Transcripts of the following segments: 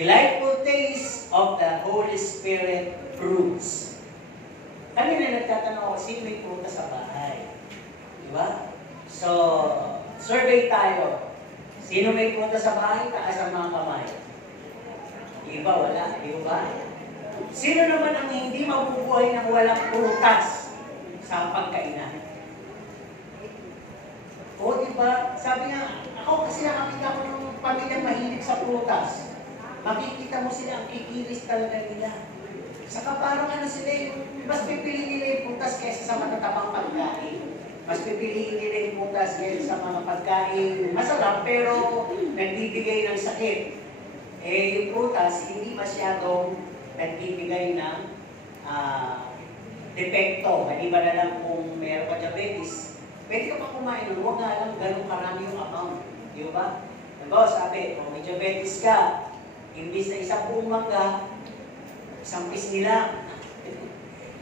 Delightful taste of the Holy Spirit fruits. Kanina nagtatanong ako, sino may prutas sa bahay? Diba? So, survey tayo. Sino may prutas sa bahay? Taas ang mga kamay. Iba, wala. Di ba? Sino naman ang hindi mabubuhay ng walang prutas sa pagkainan? O, diba? Sabi nga, ako kasi nakakita ko ng pamilyang mahilig sa prutas. Makikita mo sila, ang kikilis talaga nila. Saka parang ano sila yung, mas pipiliin nila yung prutas kaysa sa matatabang pagkain. Mas pipiliin nila yung prutas kaysa sa mga pagkain masarap pero nagbibigay ng sakit. Eh, yung prutas, hindi masyadong nagbibigay ng depekto. Hindi ba na lang kung meron ka diabetes, pwede ka pa kumain, huwag nga lang ganun karami yung amount. Di ba? Diba, sabi, kung may diabetes ka, imbis na isang buong mangga, isang pisngi lang.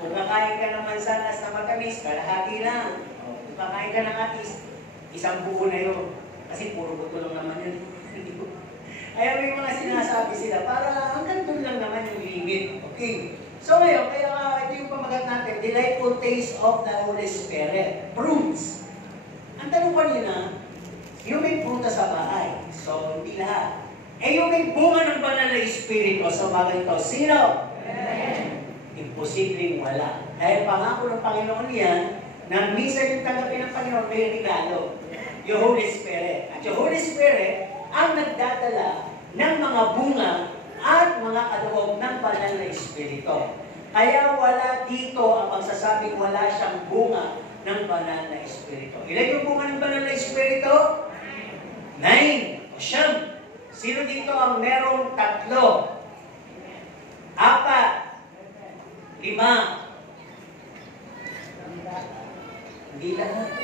Kung kakain ka ng mansanas na matamis, kalahati lang. Kung kakain ka ng atis, isang buo na yun. Kasi puro buto lang naman yun. Kaya may mga sinasabi sila, para hanggang doon lang naman yung limit. Okay. So ngayon, kaya ito yung pamagat natin, delightful taste of the Holy Spirit. Fruits. Ang tanong kanina, yung may prutas sa bahay. So, hindi lahat. Eh, yung may bunga ng banal na Espiritu sa bagay ito, sino? Amen. Imposibleng wala. Dahil pangako ng Panginoon yan, na minsan yung tanggapin ng Panginoon, may regalo. Yung Holy Spirit. At yung Holy Spirit, ang nagdadala ng mga bunga at mga kaloob ng banal na Espiritu. Kaya wala dito ang pagsasabing wala siyang bunga ng banal na Espiritu. Ilan yung bunga ng banal na Espiritu? 9. O siyam. Sino dito ang merong 3? 4. 5. Hindi lahat.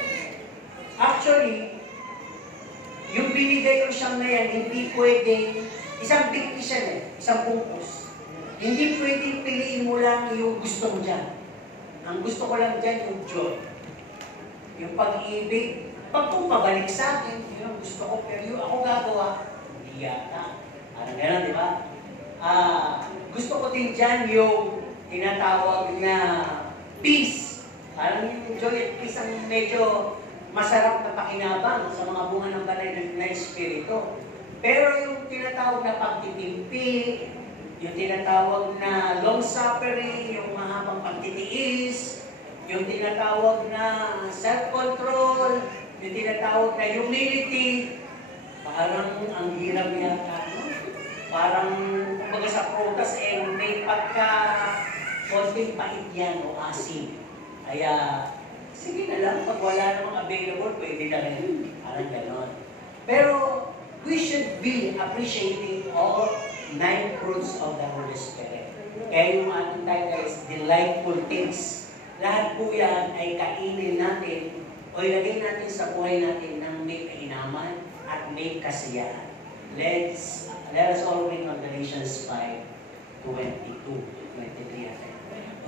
Actually, yung binigay ko siyang na yan, hindi pwedeng, isang dictation isang pungkus. Hindi pwedeng piliin mo lang yung gusto mo dyan. Ang gusto ko lang dyan, yung joy. Yung pag-ibig. Pag kung pabalik sa akin, yun ang gusto ko, pero yung ako gagawa, hindi yata. Parang gano'n, di ba? Gusto ko din dyan yung tinatawag na peace. Parang yung joy at peace ang medyo masarap na pakinabang sa mga bunga ng banal na Espiritu. Pero yung tinatawag na pagtitimpi, yung tinatawag na long-suffering, yung mahabang pagtitiis, yung tinatawag na self-control, yung tinatawag na humility, parang ang hirap yata, no? Parang, kumbaga sa prutas, may konting pait yan o asin. Kaya, sige na lang, pag wala namang available, pwede na rin. Parang ganon. Pero, we should be appreciating all 9 fruits of the Holy Spirit. Kaya yung ating title is delightful things. Lahat po yan ay kainin natin o ilagay natin sa buhay natin ng may kahinaman at may kasiyahan. Let us all read on Galatians 5:22-23.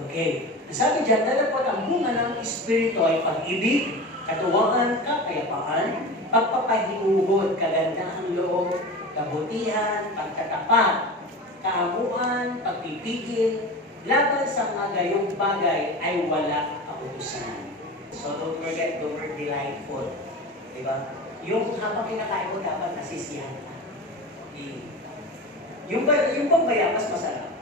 Okay. Sabi dyan, dalapat ang bunga ng Espiritu ay pag-ibig, katuwaan, kapayapaan, pagpapahinuhod, kagandahang loob, kabutihan, pagtatapat, kaamuan, pagpipigil, laban sa mga gayong bagay ay wala kautusan. So don't forget the word delightful. Diba? Yung habang kinakain mo dapat nasisiyahan ka. Okay. Yung pagbayabas masarap.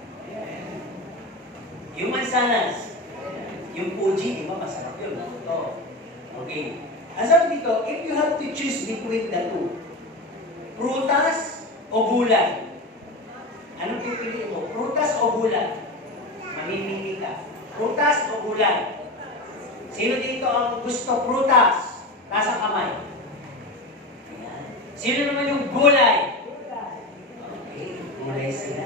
Yung mansanas, yung puji, di ba masarap yun? Ito. Okay. Ang sabi dito, if you have to choose between the two, prutas o gulay, anong pipiliin mo? Prutas o gulay? Mamimili ka. Prutas o gulay? Sino dito ang gusto prutas? Taas ang kamay. Ayan. Sino naman yung gulay? Okay, gulay sila.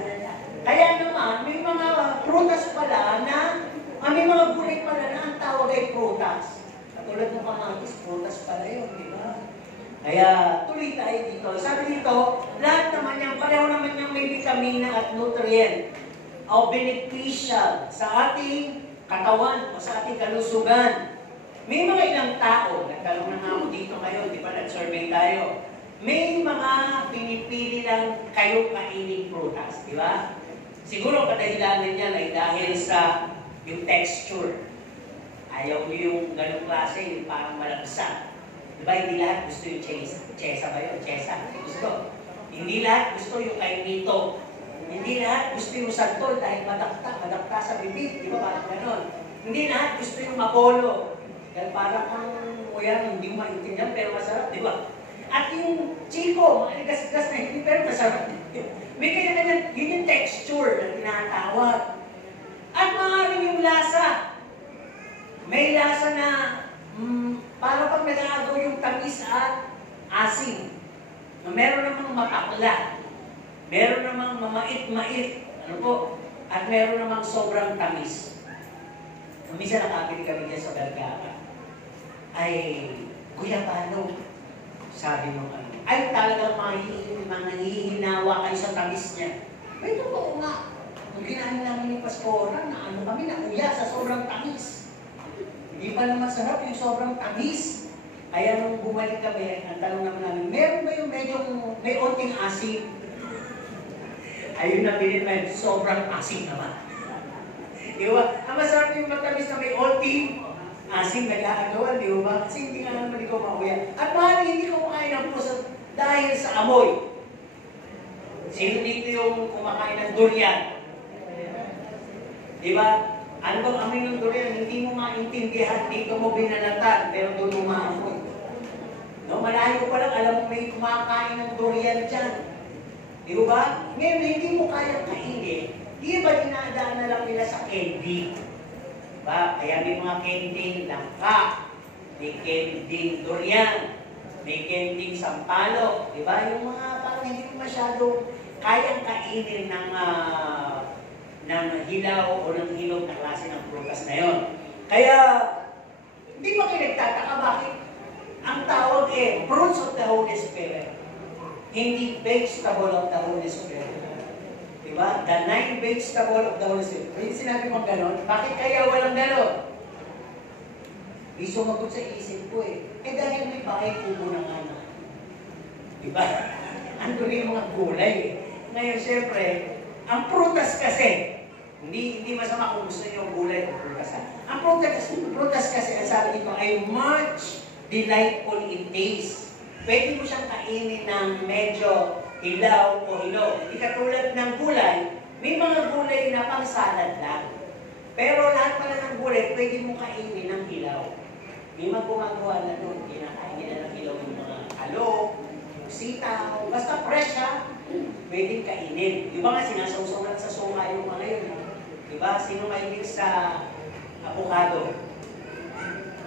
Kaya naman, may mga prutas pala na, may mga gulay pala na ang tawag ay prutas. Katulad ng kamatis, prutas pala yun, di ba? Kaya tuloy tayo dito. Sabi dito, lahat naman yan, pareho naman yung may vitamina at nutrient o beneficial sa ating katawan o sa ating kalusugan. May mga ilang tao, nagtanong na nga ako dito ngayon, di ba nag-survey tayo, May mga pinipili lang kayo kainin prutas, di ba? Siguro kadahilanan niya ay dahil sa yung texture. Ayaw niyo yung ganong klase, yung parang malabsa. Di ba, hindi lahat gusto yung chesa. Chesa ba yun? Chesa. Gusto. Hindi lahat gusto yung kainito. Hindi lahat gusto yung santol dahil madakta sa bibig. Di ba, parang ganon. Hindi lahat gusto yung mapolo. Dahil parang hindi mo maintindihan pero masarap, di ba? At yung chiko, maligas-gas na hindi pero masarap. May kanya-kanya, yun yung texture na tinatawag. At maaaring yung lasa. May lasa na para pag nag-aagaw yung tamis at asin. Meron namang matakla. Meron namang mamait-mait. Ano po? At meron namang sobrang tamis. Minsan nakabili kami dyan sa Vergara. Ay, Kuya, paano? Sabi mo ay talagang manghihinawa kayo sa tamis niya. May totoo nga. Kung kinain namin ni Pastora, na kami nauya sa sobrang tamis. Hindi pa naman sarap yung sobrang tamis. Kaya nung bumalik kami, ang tanong naman namin, meron ba yung medyo may onting asin? Ayun na pinit sobrang asin naman. Di ba? Ang masarap yung matamis na may onting asin nag-aagawan, di ba? Kasi hindi nga naman ikaw mauya. At mahal, hindi ko makain ng puso dahil sa amoy. Sino dito yung kumakain ng durian? Di ba? Ano bang amoy ng durian? Hindi mo maintindihan, dito mo binalatan, pero doon mo maamoy. No, malayo pa lang, alam mo may kumakain ng durian dyan. Di ba? Ngayon, hindi mo kayang kainin. Di ba dinadaan na lang nila sa candy? Diba? Kaya may mga candy langka, may candy durian, may candy sampalok. Diba? Yung mga parang hindi mo masyado kayang kainin ng hilaw o ng hilog na klase ng prutas na yon. Kaya, hindi ba kayo nagtataka bakit ang tawag fruits of the Holy Spirit, hindi vegetable of the Holy Spirit. Diba? The 9 vegetable of the Holy Spirit. May sinabi mong ganon, bakit kaya walang ganon? Di sumagot sa isip ko dahil may bahay kubo na nga na. Diba? Ando rin yung mga gulay Ngayon, siyempre, ang prutas kasi, hindi masama kung gusto niyo gulay o prutas. Ang prutas kasi, ang sabi dito, ay much delightful in taste. Pwede mo siyang kainin ng medyo hilaw o hilaw. Hindi katulad ng gulay, may mga gulay na pang salad lang. Pero lahat pala ng gulay, pwede mo kainin ng hilaw. May mga gumagawa na doon, kinakainin na ng hilaw yung mga kalok, yung sitaw, basta fresh pwedeng kainin. Di ba nga sinasawsawan sa soma yung mga yun? Di ba? Sino mahilig sa avocado?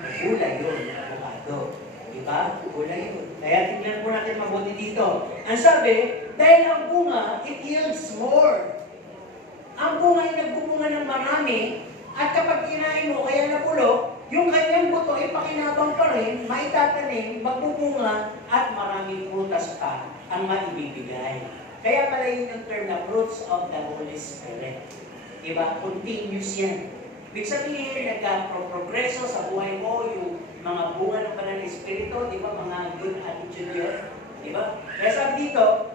Gulay yun, avocado. Diba? Gulay yun. Kaya tingnan po natin mabuti dito. Ang sabi, dahil ang bunga, it yields more. Ang bunga ay nagbubunga ng marami, at kapag kinain mo, kaya napulo, yung kanyang buto ay pakinabang pa rin, maitatanim, magbubunga, at maraming prutas pa ang maibibigay. Kaya pala yun yung term na fruits of the Holy Spirit. Diba? Continuous yan. Ibig sabihin, nagka-progreso sa buhay mo, yung mga bunga ng banal na Espiritu, di ba? Mga good attitude yun. Di ba? Kaya sabi dito,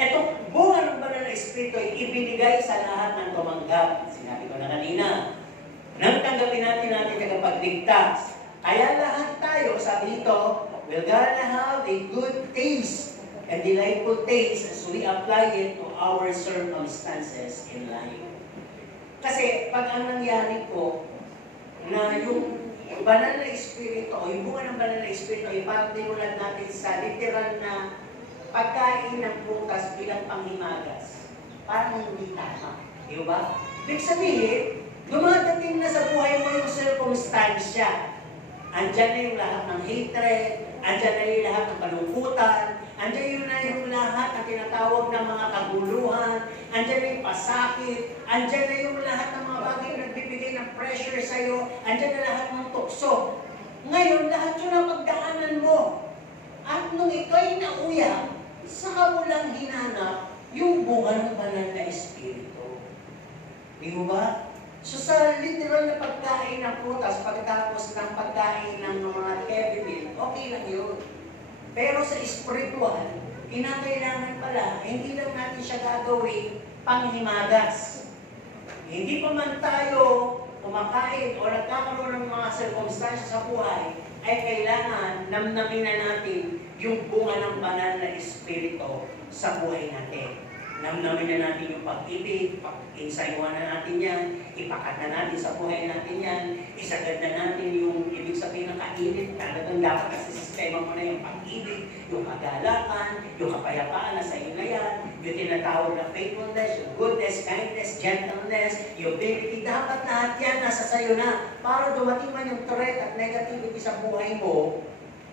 etong bunga ng banal na Espiritu ay ibinigay sa lahat ng tumanggap. Sinabi ko na kanina, nang tanggapin natin tagapagligtas. Kaya lahat tayo, sabi dito, we're gonna have a good taste and delightful taste as we apply it to our circumstances in life. Kasi pag ang nangyari po, na yung banal na Espiritu o yung bunga ng banal na Espiritu ay parang tinulad natin sa literal na pagkain ng prutas bilang panghimagas. Parang hindi tama. Di ba? Ibig sabihin, dumadating na sa buhay mo yung circumstansya. Andyan na yung lahat ng hatred, andyan na yung lahat ng kalungkutan, andyan na yung lahat ng tinatawag ng mga kaguluhan, andyan na yung pasakit, andyan na yung lahat ng mga bagay na nagbibigay ng pressure sa'yo, andyan na lahat ng tukso. Ngayon, lahat yun ang pagdaanan mo. At nung ikaw'y nauya, saka mo lang hinanap yung bunga ng banal na Espiritu. Di ba? So sa literal na pagkain ng prutas, pagkatapos ng pagkain ng mga heavy meal, okay lang yun. Pero Pero sa spiritual, kinakailangan pala, hindi lang natin siya gagawin panghimagas. Hindi pa man tayo kumakain o nagkakaroon ng mga circumstances sa buhay, ay kailangan namnamin na natin yung bunga ng banal na espiritu sa buhay natin. Namnamin na natin yung pag-ibig, insayuan na natin yan, ipakat na natin sa buhay natin yan, isagad na natin yung ibig sabihin ng kainit, talagang dapat kasi sistema mo na yung pag-ibig, yung kagalakan, yung kapayapaan na sa iyo na yan, yung tinatawag na faithfulness, yung goodness, kindness, gentleness, yung ability, dapat lahat yan nasa sayo na. Para dumating man yung threat at negativity sa buhay mo,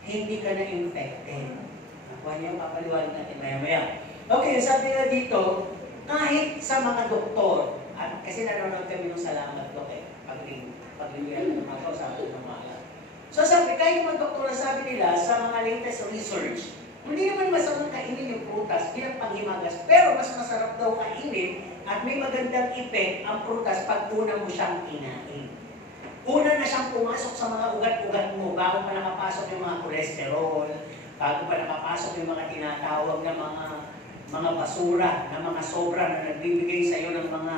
hindi ka na infected. Nakuha niyo, papaliwanag natin maya-maya. Okay, sabi nga dito, kahit sa mga doktor, at kasi nanonood kami ng Salamat Dok pag-ring ng mga sabi ng mga. So sabi, kahit mga doktor na sabi nila sa mga latest research, hindi naman masarap kainin yung prutas bilang panghimagas, pero mas masarap daw kainin at may magandang effect ang prutas pag una mo siyang kinain. Una na siyang pumasok sa mga ugat-ugat mo bago pa nakapasok yung mga cholesterol, bago pa nakapasok yung mga tinatawag na mga basura, na mga sobra na nagbibigay sa iyo ng mga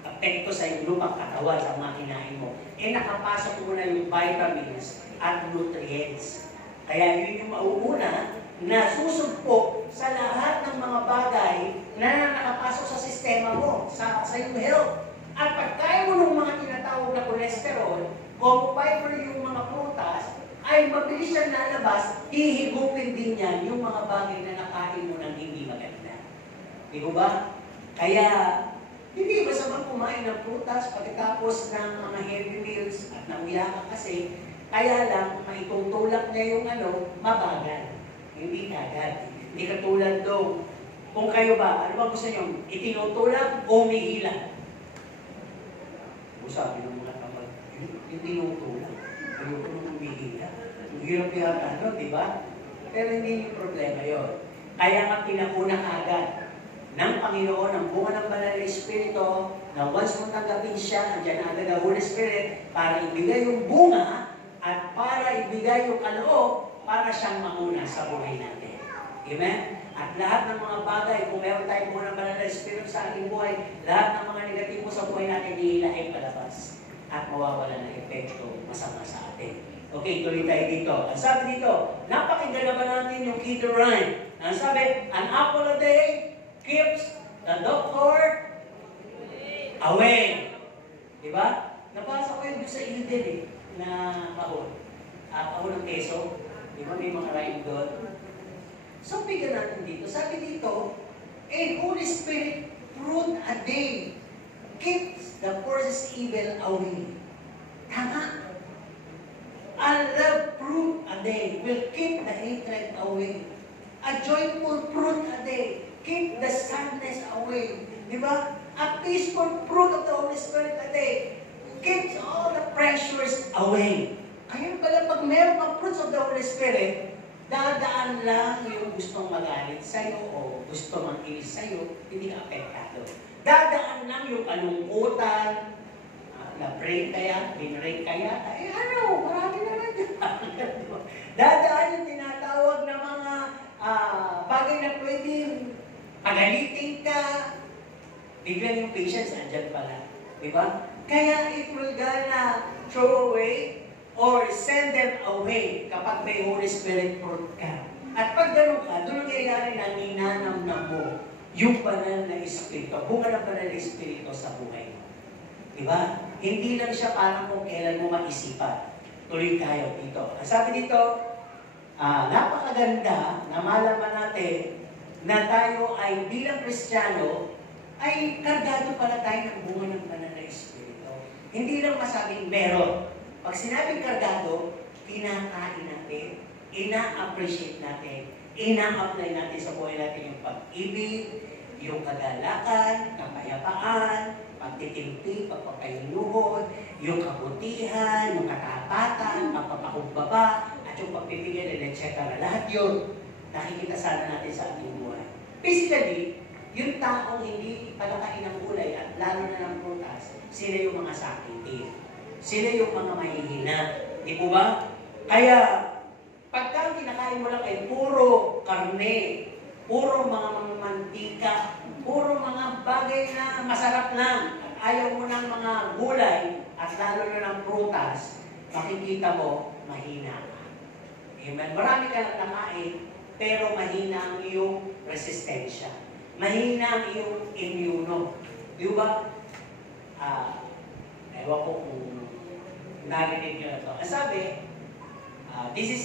apekto sa iyong lupang katawan sa mga kinain mo. Nakapasok muna yung vitamins at nutrients. Kaya yun yung mauuna na susugpo sa lahat ng mga bagay na nakapasok sa sistema mo, sa iyong health. At pagkain mo ng mga tinatawag na cholesterol, kung fiber yung mga prutas, ay mabilis siyang nalabas, hihigupin din yan yung mga bagay na nakain mo ng hindi maganda. Di ba? Kaya, hindi masamang kumain ng prutas pagkatapos ng mga heavy meals at nauya ka kasi, kaya lang, maitutulak niya yung mabagal. Hindi agad. Hindi katulad doon. Kung kayo ba, ano ba gusto nyo? Itinutulak o umihila? Sabi ng mga kapag, yung tinutulak. Ayoko nung umihila. Hirap yata, di ba? Pero hindi yung problema yun. Kaya nga pinakuna agad ng Panginoon ang bunga ng banal na Espiritu na once mo tanggapin siya, andyan agad ang Holy Spirit para ibigay yung bunga at para ibigay yung kaloob para siyang mauna sa buhay natin. Amen? At lahat ng mga bagay, kung meron tayong bunga ng banal na Espiritu sa ating buhay, lahat ng mga negatibo sa buhay natin, hihilahin palabas at mawawala ng epekto masama sa atin. Okay, tuloy tayo dito. Ang sabi dito, napakinggan naman natin yung key to rhyme. Ang sabi, an apple a day keeps the doctor away. Diba? Nabasa ko yun sa Eden na kahon. Kahon ng keso. Diba? May mga rhyme doon. So, bigyan natin dito. Sabi dito, a Holy Spirit fruit a day keeps the forces evil away. Tama. A love fruit a day will keep the hatred away. A joyful fruit a day keep the sadness away. Di ba? A peaceful fruit of the Holy Spirit a day keeps all the pressures away. Kaya pala pag meron kang fruits of the Holy Spirit, dadaan lang yung gustong magalit sa'yo o gusto mang-ilis sa'yo, hindi ka apektado. Dadaan lang yung kalungkutan, na-break kaya, bin-break kaya, marami naman yun. Dadaan yung tinatawag na mga bagay na pwedeng pagalitin ka, biglang yung patience, andyan pala. Diba? Kaya it will gonna throw away or send them away kapag may Holy Spirit fruit ka. At pag gano'n ka, doon nangyayari na ninanamnam mo yung banal na Espiritu, bunga ng banal na Espiritu sa buhay mo. Diba? Hindi lang siya parang kung kailan mo maisipan. Tuloy tayo dito. Ang sabi dito, napakaganda na malaman natin na tayo ay bilang Kristiyano ay kargado pala tayo ng bunga ng banal na Espiritu. Hindi lang masabing meron. Pag sinabing kargado, pinakain natin, ina-appreciate natin, ina-apply natin sa buhay natin yung pag-ibig, yung kagalakan, kapayapaan, pagtitimpi, pagpapahinuhod, yung kabutihan, yung katapatan, pagpapakumbaba, at yung pagpipigil, etc. Lahat yun, nakikita sana natin sa ating buhay. Basically, yung taong hindi palakain ng gulay at lalo na ng prutas, sila yung mga sakitin. Sila yung mga mahihina. Di po ba? Kaya, pagka kinakain kinakain mo lang ay puro karne, puro mga mantika, puro mga bagay na masarap lang, at ayaw mo ng mga gulay, at lalo na ng prutas, makikita mo, mahina ka. Amen. Marami ka lang nakain, pero mahina ang iyong resistensya. Mahina ang iyong immuno. Di ba? Ewan ko kung narinig nyo na ito. Ang sabi, this is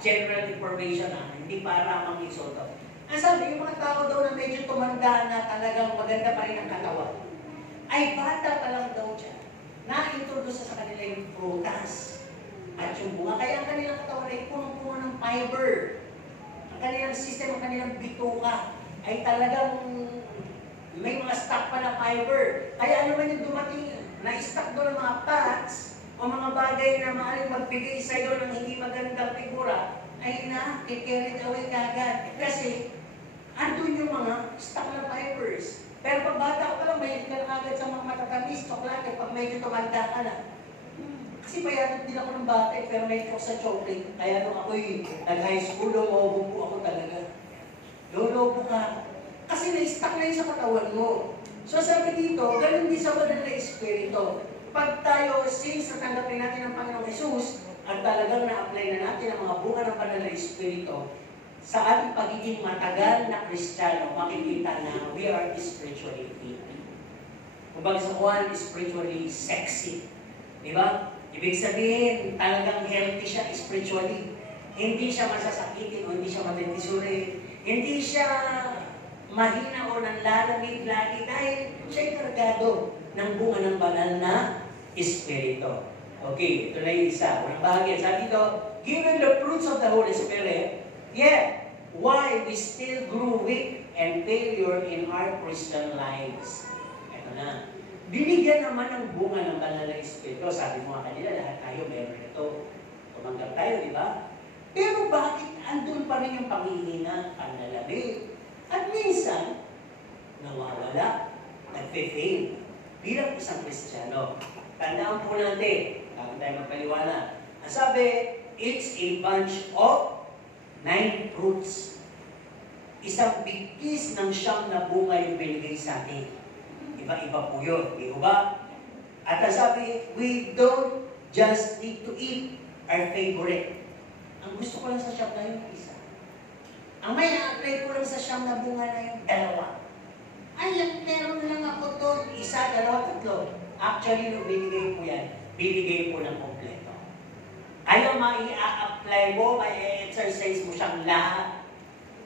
general information, hindi para mang-isoto. Ang sabi, yung mga tao daw na medyo tumanda na talagang maganda pa rin ang katawan, ay bata pa lang daw dyan, na-introduce sa kanila yung prutas at yung bunga. Kaya ang kanilang katawan ay punong-puno ng fiber. Ang kanilang system, ang kanilang bituka, ay talagang may mga stock pa na fiber. Kaya ano man yung dumating, na-stock doon ng mga fats o mga bagay na maaaring magbigay sa iyo ng hindi magandang figura, ay na-carried away kagad. Kasi, andun yung mga stock na fibers. Pero pag bata ko pa lang, may ka na agad sa mga matatamis, chocolate, pag medyo tumanda ka na. Kasi payatot din ako ng bata, pero may ako sa chocolate. Kaya nung ako'y nag-high school, lumobo po ako talaga. Lolobo ka. Kasi na-stuck na yun sa katawan mo. So sabi dito, ganun din sa banal na Espiritu. Pag tayo, since natanggapin natin ang Panginoong Jesus, at talagang na-apply na natin ang mga bunga ng banal na Espiritu, sa ating pagiging matagal na Kristiyano, makikita na we are spiritually fit. Kumbaga sa Juan, spiritually sexy. Di ba? Ibig sabihin, talagang healthy siya spiritually. Hindi siya masasakitin o hindi siya matitisurin. Hindi siya mahina o nanlalamig lagi dahil siya'y kargado ng bunga ng banal na Espiritu. Okay, ito na yung isa. Unang bahagi. Sabi dito, given the fruits of the Holy Spirit, yet why we still grew weak and failure in our Christian lives. Ito na. Binigyan naman ng bunga ng banal na Espiritu. Sabi mo nga kanila, lahat tayo meron ito. Tumanggap tayo, di ba? Pero bakit andun pa rin yung panghihina, panlalamig? At minsan, nawawala, nagpe-fail bilang isang Kristiyano. Tandaan po natin, bago tayo magpaliwanag. Ang sabi, it's a bunch of 9 fruits. Isang bigkis ng 9 na bunga yung binigay sa atin. Iba-iba po yun, di ba? At ang sabi, we don't just need to eat our favorite. Ang gusto ko lang sa 9 na yun, isa. Ang may na-apply ko lang sa 9 na bunga na yun, 2. Ay, meron lang ako doon, 1, 2, 3. Actually, nung binigay po yan, binigay po ng kompleto. Ayaw mai-apply mo, mai-exercise mo siyang lahat.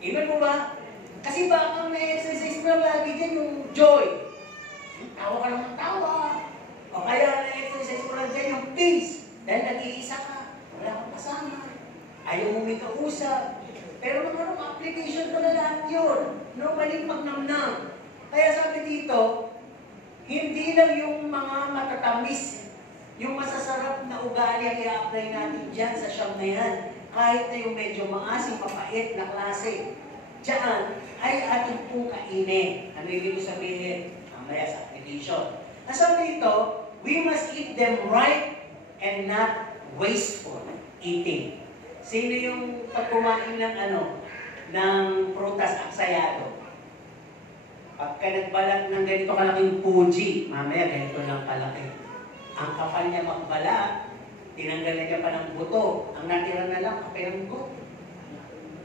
Iba po ba? Kasi baka may exercise mo lagi dyan yung joy. Tawa ka lang ng tawa. O kaya na-exercise mo lang dyan yung peace. Dahil nag-iisa ka, wala kang kasama. Ayaw mo may kausap. Pero magkaroon application ko na lahat yun. Normally magnamnam. Kaya sabi dito, hindi lang yung mga matatamis, yung masasarap na ugali ang i-apply natin dyan sa 9 na yan. Kahit na yung medyo maasim, papait na klase. Diyan ay ating pong kainin. Ano yung sabihin? Mamaya sa application. Ang sabi dito, we must eat them right and not wasteful eating. Sino yung pag kumain ng ng prutas aksayado? Pagka nagbalat ng ganito kalaking puji, mamaya ganito lang kalaki. Ang kapal niya magbalat, tinanggalan niya pa ng buto. Ang natira na lang, kapal ng buto.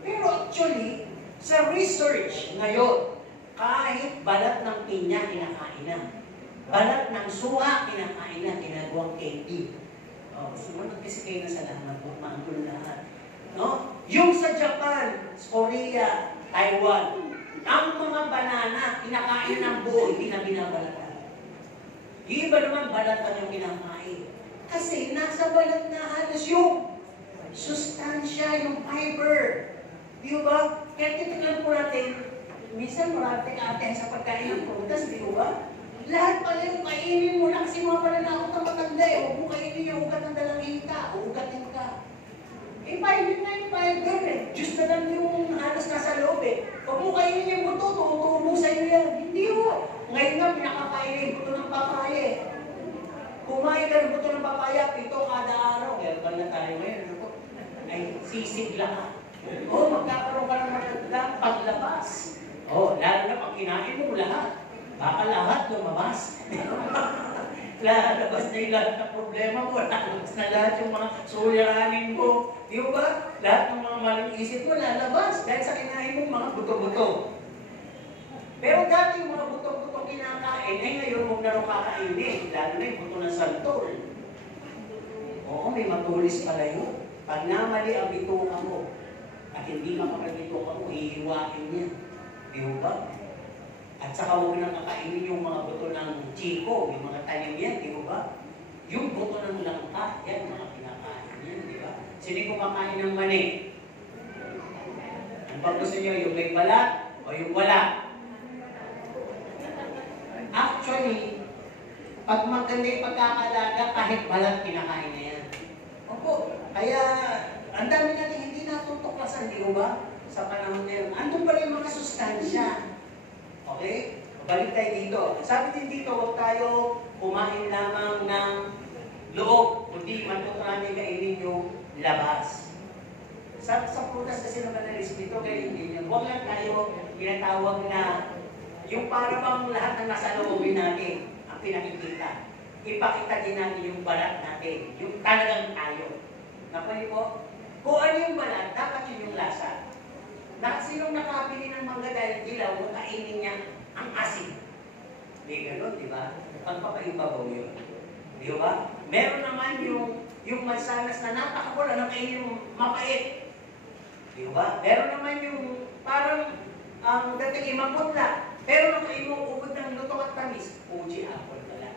Pero actually, sa research ngayon, kahit balat ng pinya, kinakain na. Balat ng suha, kinakain na, ginagawang candy. Sumunod kasi kayo na sa lahat, maanggulo lahat. No? Yung sa Japan, Korea, Taiwan, ang mga banana, kinakain ng buo, hindi na binabalatan. Yung iba naman, balatan yung kinakain. Kasi nasa balat na halos yung sustansya, yung fiber. Di ba? Kaya titignan po natin, minsan marami atin sa pagkain ng prutas, di ba? Lahat pala yung kainin mo na kasi mga pananakot ng matanda eh. Huwag mo kainin yung ugat ng dalangita, ugatin ka. Eh, fiber na yung fiber eh. Diyos na lang yung halos nasa loob eh. Huwag mo kainin yung buto, tutubo sa'yo yan. Hindi ho. Ngayon nga, pinakakain na yung buto ng papaya eh. Kumain ka ng buto ng papaya, 7 kada araw. Kaya ba na tayo ngayon? Ay, 5 sisig lahat. Magkakaroon ka ng magandang paglabas. Lalo na pag kinain mo lahat. Baka lahat lumabas. Lalabas na yung lahat ng problema mo. Lalabas na lahat yung mga suliranin mo. Di ba? Lahat ng mga maling isip mo lalabas. Dahil sa kinain mo mga buto-buto. Pero dati yung mga buto-buto kinakain, ngayon huwag na rin kakainin. Lalo na yung buto ng santol. May matulis pala yun. Pag namali ang bituka mo, at hindi makapag-bituka mo, hihiwain niya. Di ba? At saka huwag nang kakainin yung mga buto ng chiko, yung mga tanim yan, di ba? Yung buto ng langka, yan, mga pinakain yan, di ba? Sino kumakain ng mani? Ang pag gusto nyo, yung may balat o yung wala? Actually, pag maganda yung pagkakalaga, kahit balat, kinakain na yan. Kaya, ang dami natin hindi natutuklasan, di ba? Sa panahon na yun. Andun pa rin mga sustansya. Okay? Balik tayo dito. Sabi din dito, huwag tayo kumain lamang ng loob, kundi matuto natin kainin yung labas. Sa prutas kasi naman na dito, kaya hindi nyo. Huwag lang tayo ginatawag na yung para bang lahat ng nasa loobin natin ang pinakikita. Ipakita din natin yung balat natin, yung talagang tayo. Napali po? Kung ano yung balat, dapat yun yung lasa. Sinong nakabili ng mangga dahil dilaw, kung kainin niya ang asin. May gano'n, di ba? Pagpapaibabaw yun. Di ba? Meron naman yung mansanas na napakapula na kainin mo mapait. Di ba? Meron naman yung parang dating maputla. Pero nung kainin mo ubod ng luto at tamis, Fuji apple pala.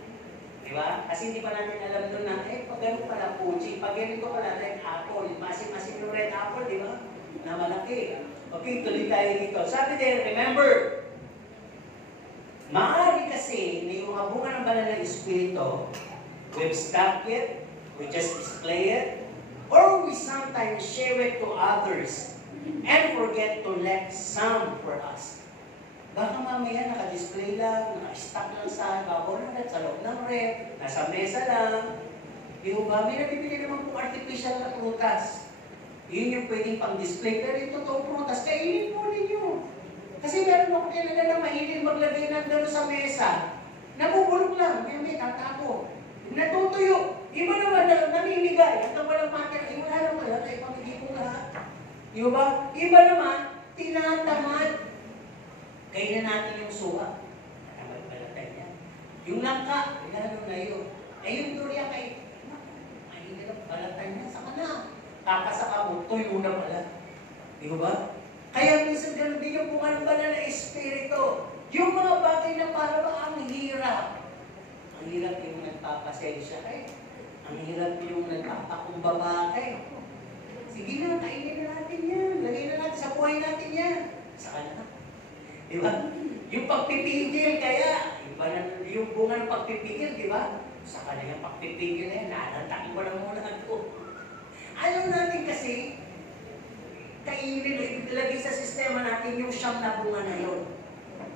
Di ba? Kasi hindi pa natin alam doon na, pag gano'n pala Fuji, pag ganito pala red apple, masin-masin yung red apple, di ba? Na malaki. Okay, tuloy tayo dito. Sabi din, remember, maaari kasi na yung mga bunga ng banal ng Espiritu, we've stopped it, we just display it, or we sometimes share it to others and forget to let some for us. Baka mamaya naka-display lang, naka-stock lang sa babaw ng sa loob ng rep, nasa mesa lang. Di ba? May nabibili naman kung artificial na prutas. Yun yung pwedeng pang-display, pero yung totoong prutas, kainin po ninyo. Kasi meron ako kailangan na mahilig maglagay ng gano'n sa mesa. Nabubulok lang, may tatapo. Natutuyo. Iba naman na namimigay. Hanggang walang makina, wala naman lahat, ay pamigay ko lahat. Di ba? Iba naman, tinatamad. Kainan natin yung suha. Natamad-balatan niya. Yung langka, lalo na yun. Yung duriya kayo, mahirap balatan niya sa kana. Kakasaka mo, tuyo na pala. Di ba? Kaya minsan ganun din yung bunga ng banal na Espiritu. Yung mga bagay na para ba ang hirap. Ang hirap yung nagpapasensya kayo. Ang hirap yung nagpapakumbaba kayo. Sige na, kainin na natin yan. Lagay na natin sa buhay natin yan. Sa kanila. Di ba? Yung pagpipigil kaya, iba na, yung bunga ng pagpipigil, di ba? Sa kanila pagpipigil na yan, nalantakin ko lang muna ito. Alam natin kasi, kainin, ilagay sa sistema natin yung siyam na bunga na yun.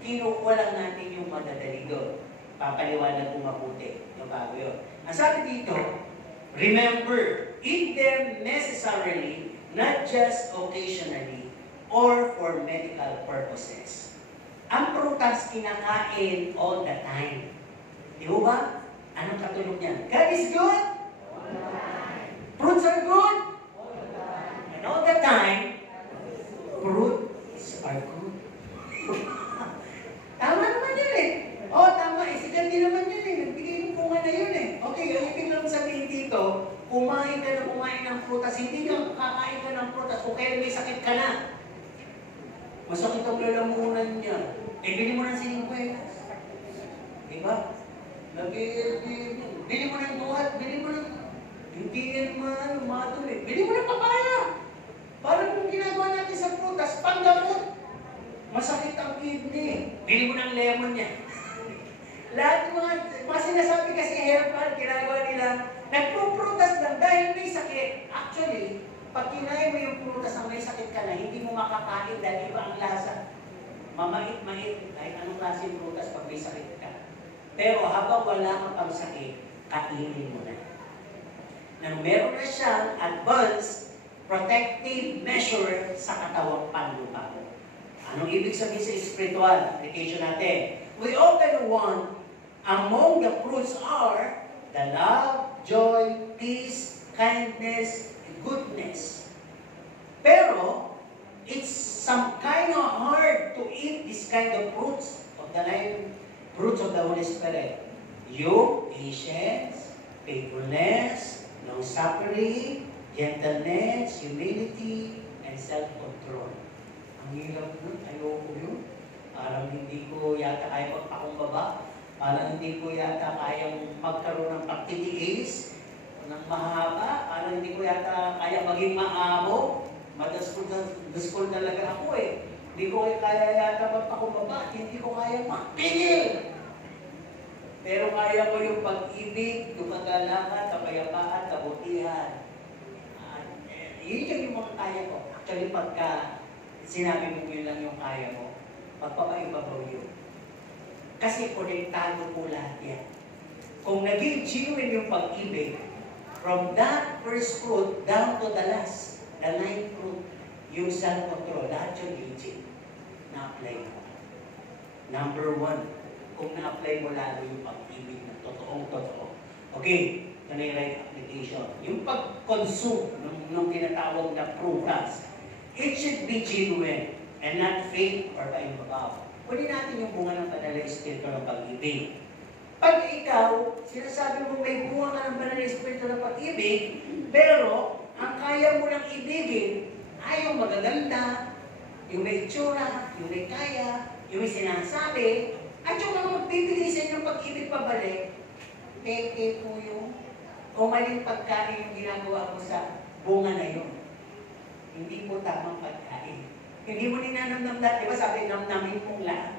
Kinukuha lang natin yung madadali doon. Papaliwanag kung mabuti. Yung bago yun. Ang sabi dito, remember, eat them necessarily, not just occasionally, or for medical purposes. Ang prutas kinakain all the time. Di ba? Anong katulog niyan? God is good? Fruits are good? And all the time, fruits are good. Tama naman yun eh. Tama eh. Si Gandhi naman yun eh. Nagbigay ng bunga na yun eh. Okay, yung ibig lang sabihin dito, kumain ka na kumain ng prutas, hindi ka kakain ka ng prutas kung kaya may sakit ka na. Masakit ang lalamunan niya. Bili mo ng siningkwenas. Diba? Bili mo ng duhat, bili mo ng... Hindi yan madul eh. Bili mo ng papaya. Parang kung ginagawa natin sa prutas, panggamot. Masakit ang kidney. Bili mo ng lemon niya. Lahat ng mga sinasabi kasi herbal, ginagawa nila, nagpuprutas lang dahil may sakit. Actually, pag kinain mo yung prutas na may sakit ka na, hindi mo makakain dahil iba ang lasa. Mamait-mait, kahit anong klaseng prutas pag may sakit ka. Pero habang wala kang pang sakit, kainin mo na. Nang meron na siyang advance protective measure sa katawang panlupa mo. Anong ibig sabihin sa spiritual application natin? We often want, among the fruits are the love, joy, peace, kindness, and goodness. Pero, it's some kind of hard to eat this kind of fruits of the life, fruits of the Holy Spirit. You, patience, faithfulness, long-suffering, gentleness, humility, and self-control. Ang hirap nun, ayoko yun. Parang hindi ko yata kaya magpakumbaba. Parang hindi ko yata kayang magkaroon ng pagtitiis ng mahaba. Parang hindi ko yata kaya maging maamo. Madaskol talaga ako eh. Hindi ko kaya yata magpakumbaba. Hindi ko kaya magpigil. Pero kaya ko yung pag-ibig, yung kagalakan, kapayapaan, kabutihan. Yun yung mga kaya ko. Actually, pagka sinabi mo yun lang yung kaya mo, pagpapaibabaw yun. Kasi konektado po lahat yan. Kung naging genuine yung pag-ibig, from that first fruit down to the last, the ninth fruit, yung self-control, lahat yung legit na-apply mo. Number one, kung na-apply mo lalo yung pag-ibig na totoong-totoo. Okay, ito na yung right application. Yung pag-consume ng tinatawag na prutas, it should be genuine and not fake or paimbabaw. Kunin natin yung bunga ng banal na espiritu ng pag-ibig. Pag ikaw, sinasabi mo may bunga ka ng banal na espiritu ng pag-ibig, pero ang kaya mo lang ibigin ay yung magaganda, yung may itsura, yung may kaya, yung may sinasabi, at yung mga magbibigay sa inyong pag-ibig pabalik, peke po yung o maling pagkain yung ginagawa mo sa bunga na yun. Hindi mo tamang pagkain. Hindi mo ninanamnam lahat. Diba sabi, namnamin mong lahat.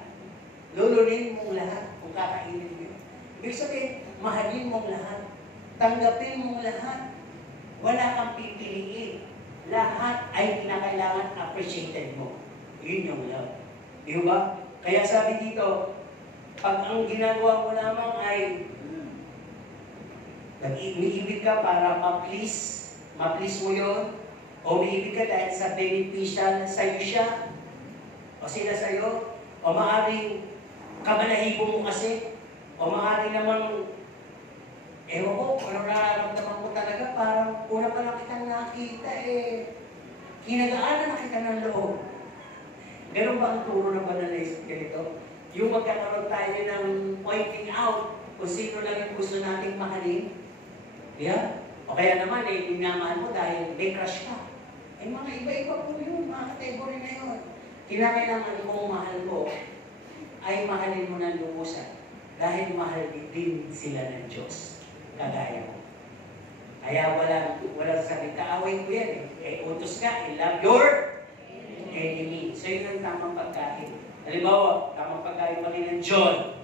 Lulunin mong lahat kung kakainin mo yun. Ibig sabihin, mahalin mong lahat. Tanggapin mong lahat. Wala kang pipiliin. Lahat ay kinakailangan appreciated mo. Yun yung love. Di ba? Kaya sabi dito, pag ang ginagawa mo lamang ay umiibig ka para ma-please mo yun, o umiibig ka dahil sa beneficial sa'yo siya, o sila sa'yo, o maaaring kabalahibo mo kasi, o maaaring namang, ewan ko, ano nararamdaman ko talaga, parang una pa lang kitang nakita, kinagaanan na kita ng loob. Ganun ba ang turo ng banal na isip ganito? Yung magkakaroon tayo ng pointing out kung sino lang yung gusto nating mahalin. Yeah? O kaya naman, minamahal mo dahil may crush ka. Mga iba-iba po yun, mga category na yun. Kinakailangan kung mahal mo, ay mahalin mo ng lubusan. Dahil mahal din sila ng Diyos. Kagaya mo. Kaya walang sabi, kaaway ko yan utos ka, love your enemy. So yun ang tamang pagkain. Halimbawa, tamang pagkain pa rin ng joy.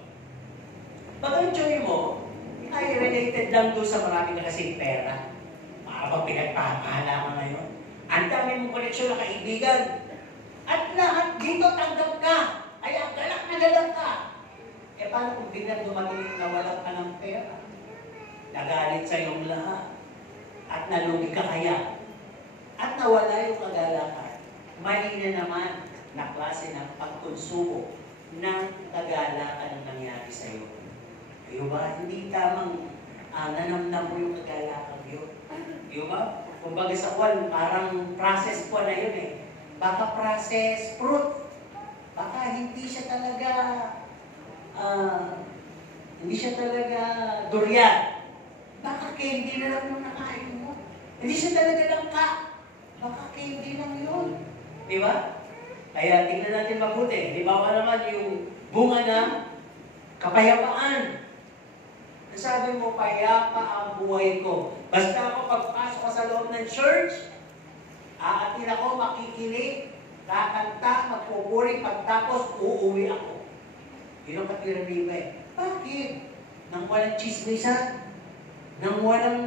Pag ang joy mo, ay related lang doon sa marami na kasing pera. Para bang pinagpapahala ka ngayon. Ang dami mong koneksyon na kaibigan. At lahat dito tanggap ka. Kaya galak na galak ka. Paano kung biglang dumating na walang ka ng pera? Nagalit sa iyong lahat. At nalugi ka kaya. At nawala yung kagalakan. Mali na naman na klase ng pagkonsumo ng kagalakan ang nangyari sa iyo. Di ba? Hindi tamang nanamnam mo yung kagalakan yun. Di ba? Kung baga sa kwan, parang process po na yun Baka process fruit. Baka hindi siya talaga durian. Baka candy na lang yung nakain mo. Hindi siya talaga langka. Baka candy lang yun. Di ba? Kaya tingnan natin mabuti. Di ba naman yung bunga ng kapayapaan. Sabi mo, payapa ang buhay ko. Basta ako pagpasok ko sa loob ng church, aatin ako, makikinig, kakanta, magpupuri, pagtapos, uuwi ako. Yun ang katwiran ni iba Bakit? Nang walang chismisan, nang walang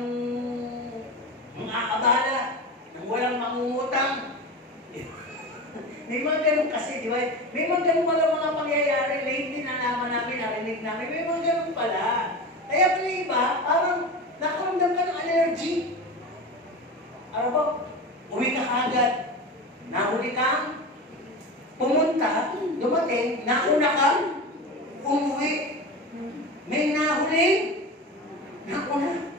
aabala, nang walang mangungutang. May mga ganun kasi, di ba? May mga ganun pala mga pangyayari, lately nalaman namin, narinig namin, may mga ganun pala. Kaya pala iba, parang nakaramdam ka ng allergy. Ano ba? Uwi ka agad. Nahuli kang pumunta, dumating, nauna kang umuwi. May nahuli, nauna.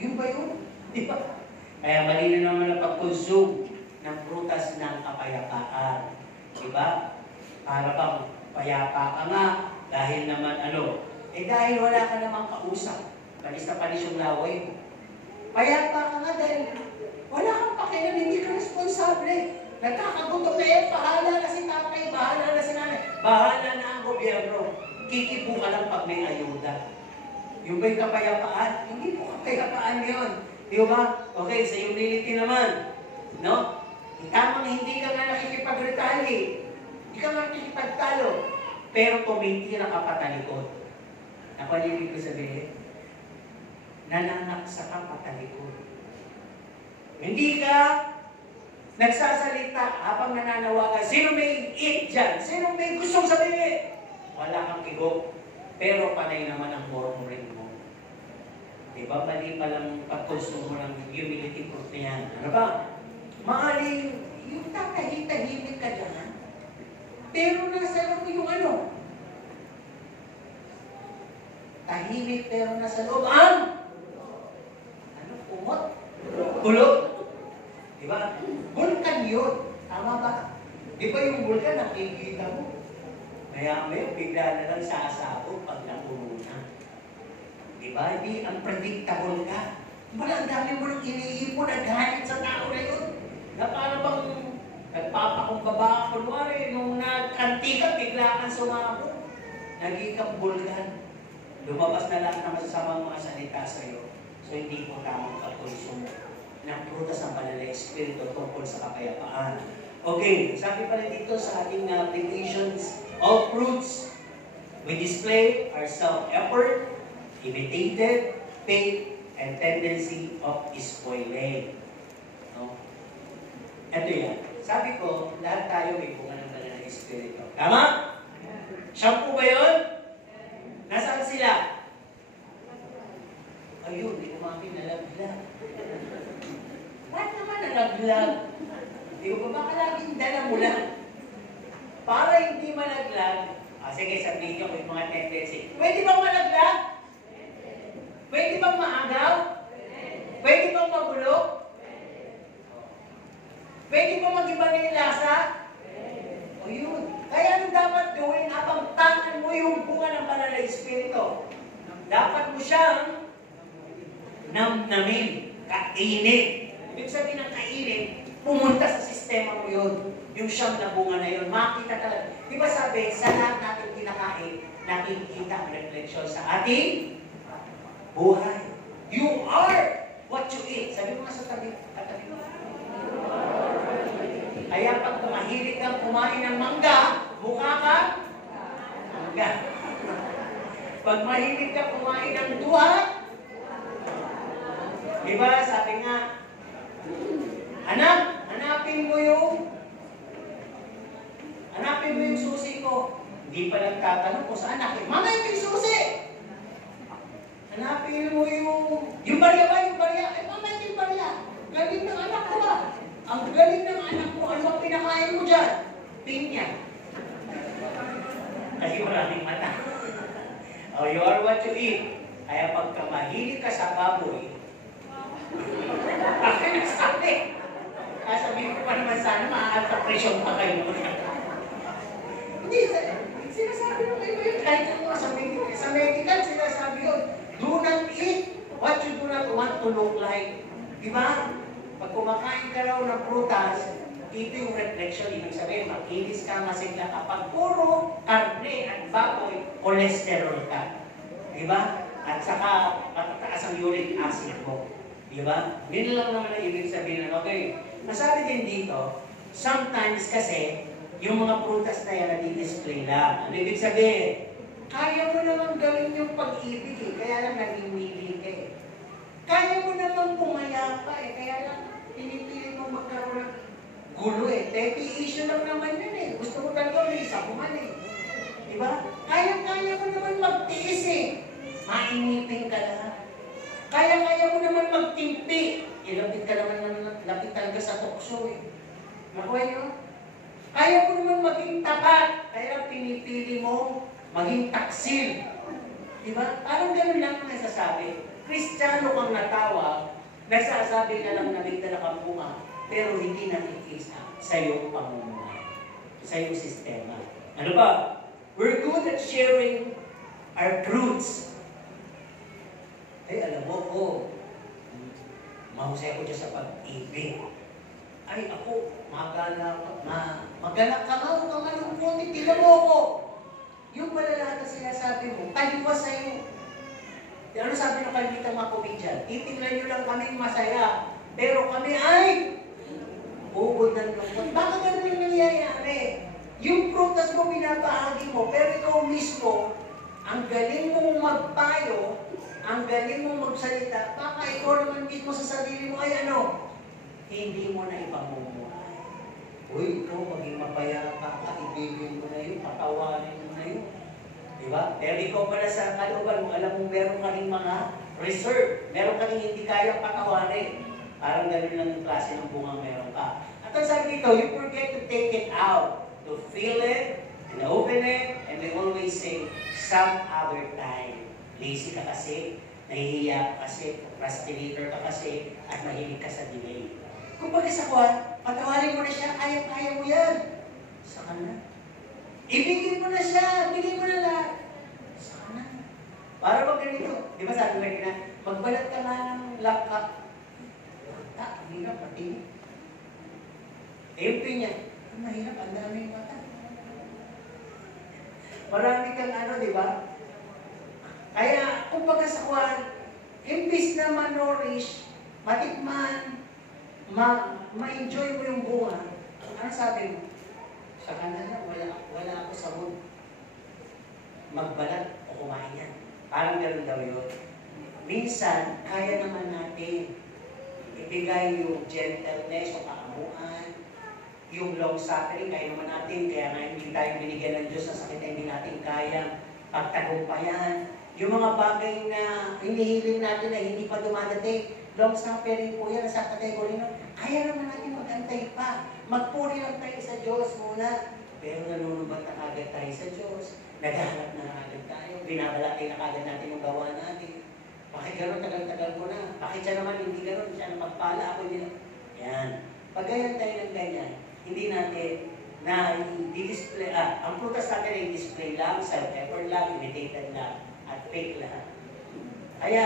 Yun ba yun? Di ba? Kaya mali na naman ang pag-consume ng prutas ng kapayapaan. Di ba? Para bang payapa ka nga, dahil naman dahil wala ka namang kausap. Palis na palis yung laway mo. Payapa ka nga dahil wala kang pakialam, hindi ka responsable. Nagkakagutom na bahala na si tatay, bahala na si nanay, bahala na ang gobyerno. Kikipo ka lang pag may ayuda. Yung ba'y kapayapaan? Hindi po kapayapaan yun. Di ba? Okay, sa humility naman. No? Tamang hindi ka nga nakikipag-retali. Hindi ka nga nakikipagtalo. Pero tumitira ka patalikod. Napalibig ko sabihin, nananaksa ka patalikod. Hindi ka nagsasalita habang nananawagan. Sino may it dyan? Sino may gustong sabihin? Wala kang kigo. Pero panay naman ang murmuring mo. Diba? Mali palang pagkonsumo ng humility fruit na yan. Ano ba? Maaaring yung tatahimik ka dyan, pero nasa loob yung tahimik pero nasa loob kumot? Kulot? Diba? Vulkan yun. Tama ba? Di ba yung vulkan nakikita mo? Maya-maya, bigla na lang sasabog pag napuno na. Diba? Hindi unpredictable ka. Ang dami mo nang iniipon at galit sa tao na yun. Na para bang nagpapakumbaba, kunwari, nung nag-anti ka, bigla kang sumabog. Naging kang vulkan. Lumabas na lang ng masasamang mga salita sa'yo. So, hindi po tamang pagkonsumo ng prutas ng banal na Espiritu tungkol sa kapayapaan. Okay, sabi pala dito sa ating applications, all fruits we display our self-effort, imitated faith, and tendency of spoiling. No? Ito yan. Sabi ko, lahat tayo may bunga ng banal na Espiritu. Tama? Shampoo ba yun? Nasaan sila? Ayun, di umami nalaglag. Ba't naman nalaglag? Di ba baka laging dala mo lang? Para hindi malaglag, sige, sabihin nyo may mga tendency. Pwede bang malaglag? Pwede bang maagaw? Pwede bang mabulok? Pwede bang mag-iba na yung lasa? O yun. Kaya ano dapat gawin habang tangan mo yung bunga ng banal na Espiritu? Dapat mo siyang namnamin, kainin. Ibig sabihin ng kainin, pumunta sa sistema mo yun. Yung siyang na bunga na yun. Makita talaga. Di ba sabi, sa lahat natin kinakain, nakikita ang refleksyon sa ating buhay. You are what you eat. Sabi mo nga sa tabi mo. Kaya pag mahilig kang kumain ng mangga, mukha ka mangga. Pag mahilig kang kumain ng duha, diba sabi nga, hanapin mo yung susi ko. Hindi pa nagtatanong kung saan akin. Mama, ito yung susi! Hanapin mo yung barya ba? Yung barya? Mama, ito yung barya. Galing ng anak ko ba? Ang galing ng anak mo, ano ang pinakain mo dyan? Pinya. Kasi maraming mata. Oh, you are what you eat. Kaya pagka mahilig ka sa baboy, akin nagsabi. Kaya sabihin ko pa naman sana, maaat-presyon pa kayo. Hindi, sinasabi mo kayo yun. Kahit ano sa medical, sinasabi yun. Do not eat what you do not want to look like. Diba? Pag kumakain ka raw ng prutas, ito yung reflection. Ibig sabihin, makinis ka, masigla ka. Pag puro karne at baboy, cholesterol ka. Diba? At saka, matataas ang uric acid mo. Diba? Yun lang naman ang ibig sabihin. Okay. Masabi din dito, sometimes kasi, yung mga prutas na yan, nadi-display lang. Ano ibig sabihin? Kaya mo naman gawin yung pag-ibig eh. Kaya lang naging ka eh. Kaya mo naman pumayapa eh. Kaya lang pinipilit mo magkaroon ng gulo eh. Petty issue lang naman yun eh. Gusto mo talaga may sabuhan eh. Diba? Kaya mo naman magtiis eh. Mainipin ka lang. Kaya mo naman magtimpi. Ilapit ka naman, lapit talaga sa talk show eh. Nakuha nyo? Kaya mo naman maging tapat, kaya pinipili mo maging taksil. Diba? Parang ganun lang ang nasasabi. Kristiyano kang natawag, nagsasabi ka lang na may dala kang bunga, pero hindi nakikisa sa iyong pamumuhay, sa iyong sistema. Ano ba? We're good at sharing our truths. Ay, alam mo ko, mahusay ako dyan sa pag-ibig. Ay, ako, magalak ka nga, huwag kang malungkot, tila mo ako. Yung pala lahat na sinasabi mo, kaliwa sa'yo. Ano sabi ng kalimitang mga komedyan? Titingnan nyo lang kami masaya, pero kami ay ubod ng lungkot. Baka ganun yung nangyayari? Yung prutas mo binabahagi mo, pero ikaw mismo, ang galing mong magpayo, ang galing mong magsalita, baka ikaw naman mismo sa sarili mo ay ano? Hindi mo na ipamumuhay. Uy, ikaw maging mapayapa, kaibigin mo na yun, patawanin mo na yun. Diba? Pero ikaw pala sa kalooban mo, alam mo meron ka rin mga reserve, meron ka rin hindi kayang patawanin. Parang ganun lang yung klase ng bungang meron ka. At ang sabi dito, you forget to take it out, to feel it, and open it, and we always say, some other time. Lazy ka kasi, nahihiya ka kasi, procrastinator ka kasi, at mahilig ka sa delay. Kung baga sa kwan, patawarin mo na siya, kaya mo yan. Saka na. Ibigin mo na siya, bigin mo na lahat. Saka na. Para wag ganito. Di ba sabi mo na, magbalat ka nga ng laptop. Laptop, ang hirap, pati. MP niya, ang mahirap, ang daming mata. Marami kang ano, di ba? Kaya, kung baga sa kwan, imbis na ma-nourish, matikman, ma-enjoy mo yung bunga, ano sabi mo? Sa kanila, wala ako sa mood. Magbalat o kumain yan. Parang gano'n daw yun. Minsan, kaya naman natin ibigay yung gentleness o kaamuan, yung long suffering, kaya naman natin, kaya nga hindi tayo binigyan ng Diyos na sakit na hindi natin kayang pagtagumpayan. Yung mga bagay na hinihiling natin na hindi pa dumadating, long suffering po yan sa kategory na, kaya naman natin magantay pa. Magpuri lang tayo sa Diyos muna. Pero nanunubad na agad tayo sa Diyos. Naghahanap na agad tayo. Binabalakay na agad natin yung gawa natin. Bakit gano'n tagal-tagal ko na? Bakit siya naman hindi gano'n? Siya napagpala ako din. Yan. Pag ganyan tayo ng ganyan, hindi natin na i-display, ang prutas natin ay display lang, self-effort lang, imitated lang, at fake lang. Kaya,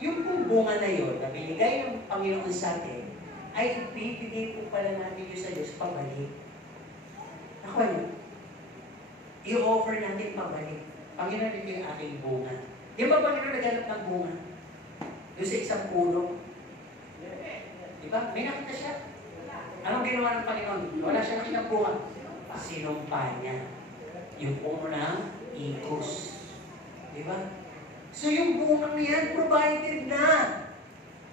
yung pong bunga na yun, na binigay ng Panginoon sa atin, ay ibibigay po pala natin yun sa Diyos pabalik. Ako yun, i-offer natin pabalik. Panginoon, ito yung aking bunga. Di ba Panginoon naghanap ng bunga? Doon sa isang puno. Di ba? May nakita siya. Anong ginawa ng Panginoon? Wala siya nakita bunga. Sinumpa niya yung puno ng ikos. Di ba? So yung bunga niyan, provided na.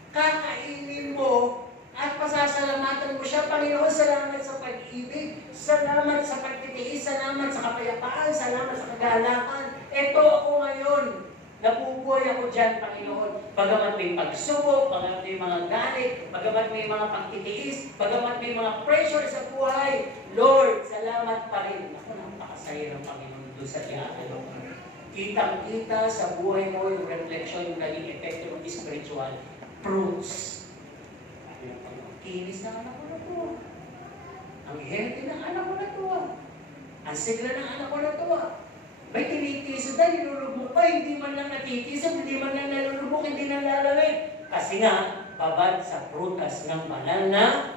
Kakainin mo at pasasalamatan mo siya. Panginoon, salamat sa pag-ibig, salamat sa pagtitiis, salamat sa kapayapaan, salamat sa kagalakan. Ito ako ngayon. Nabubuhay ako dyan, Panginoon. Bagamat may pagsubok, bagamat may mga galit, bagamat may mga pagtitiis, bagamat may mga pressure sa buhay, Lord, salamat pa rin. Ako, napakasaya ng Panginoon doon sa iyakalong. Kitang-kita sa buhay mo yung reflection, yung naging epekto ng spiritual fruits. Kinis ng anak ko na to. Ang healthy ng anak ko na to. Ang sigla ng anak ko na to. May tinitiis na, nilulubok pa, hindi man lang natitisap, hindi man lang nalulubok, hindi nalalawin. Kasi nga, babad sa prutas ng banal na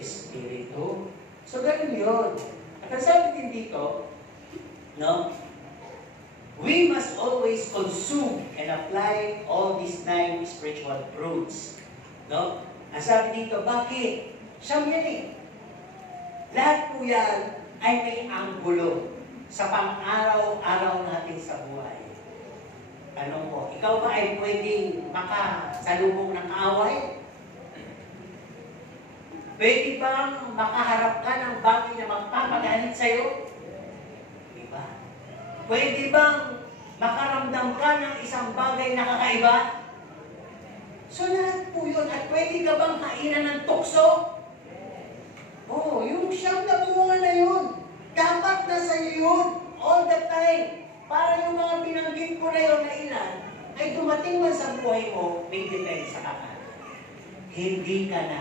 Espiritu. So, ganun yun. At ang sabi din dito, no, we must always consume and apply all these 9 spiritual fruits. No? Ang sabi dito, bakit? Siyam yan eh. Lahat po yan ay may anggulo sa pang-araw-araw natin sa buhay. Ano po? Ikaw ba ay pwedeng makasalubong ng kaaway? Pwede bang makaharap ka ng bagay na magpapagalit sa'yo? Diba? Pwede bang makaramdam ka ng isang bagay na kakaiba? So lahat po yun. At pwede ka bang kainan ng tukso? Oh, yung siyam na bunga na yun. Dapat na sa'yo yun. All the time. Para yung mga binanggit ko na yun na ilan, ay dumating man sa buhay mo, may depensa ka na. Hindi ka na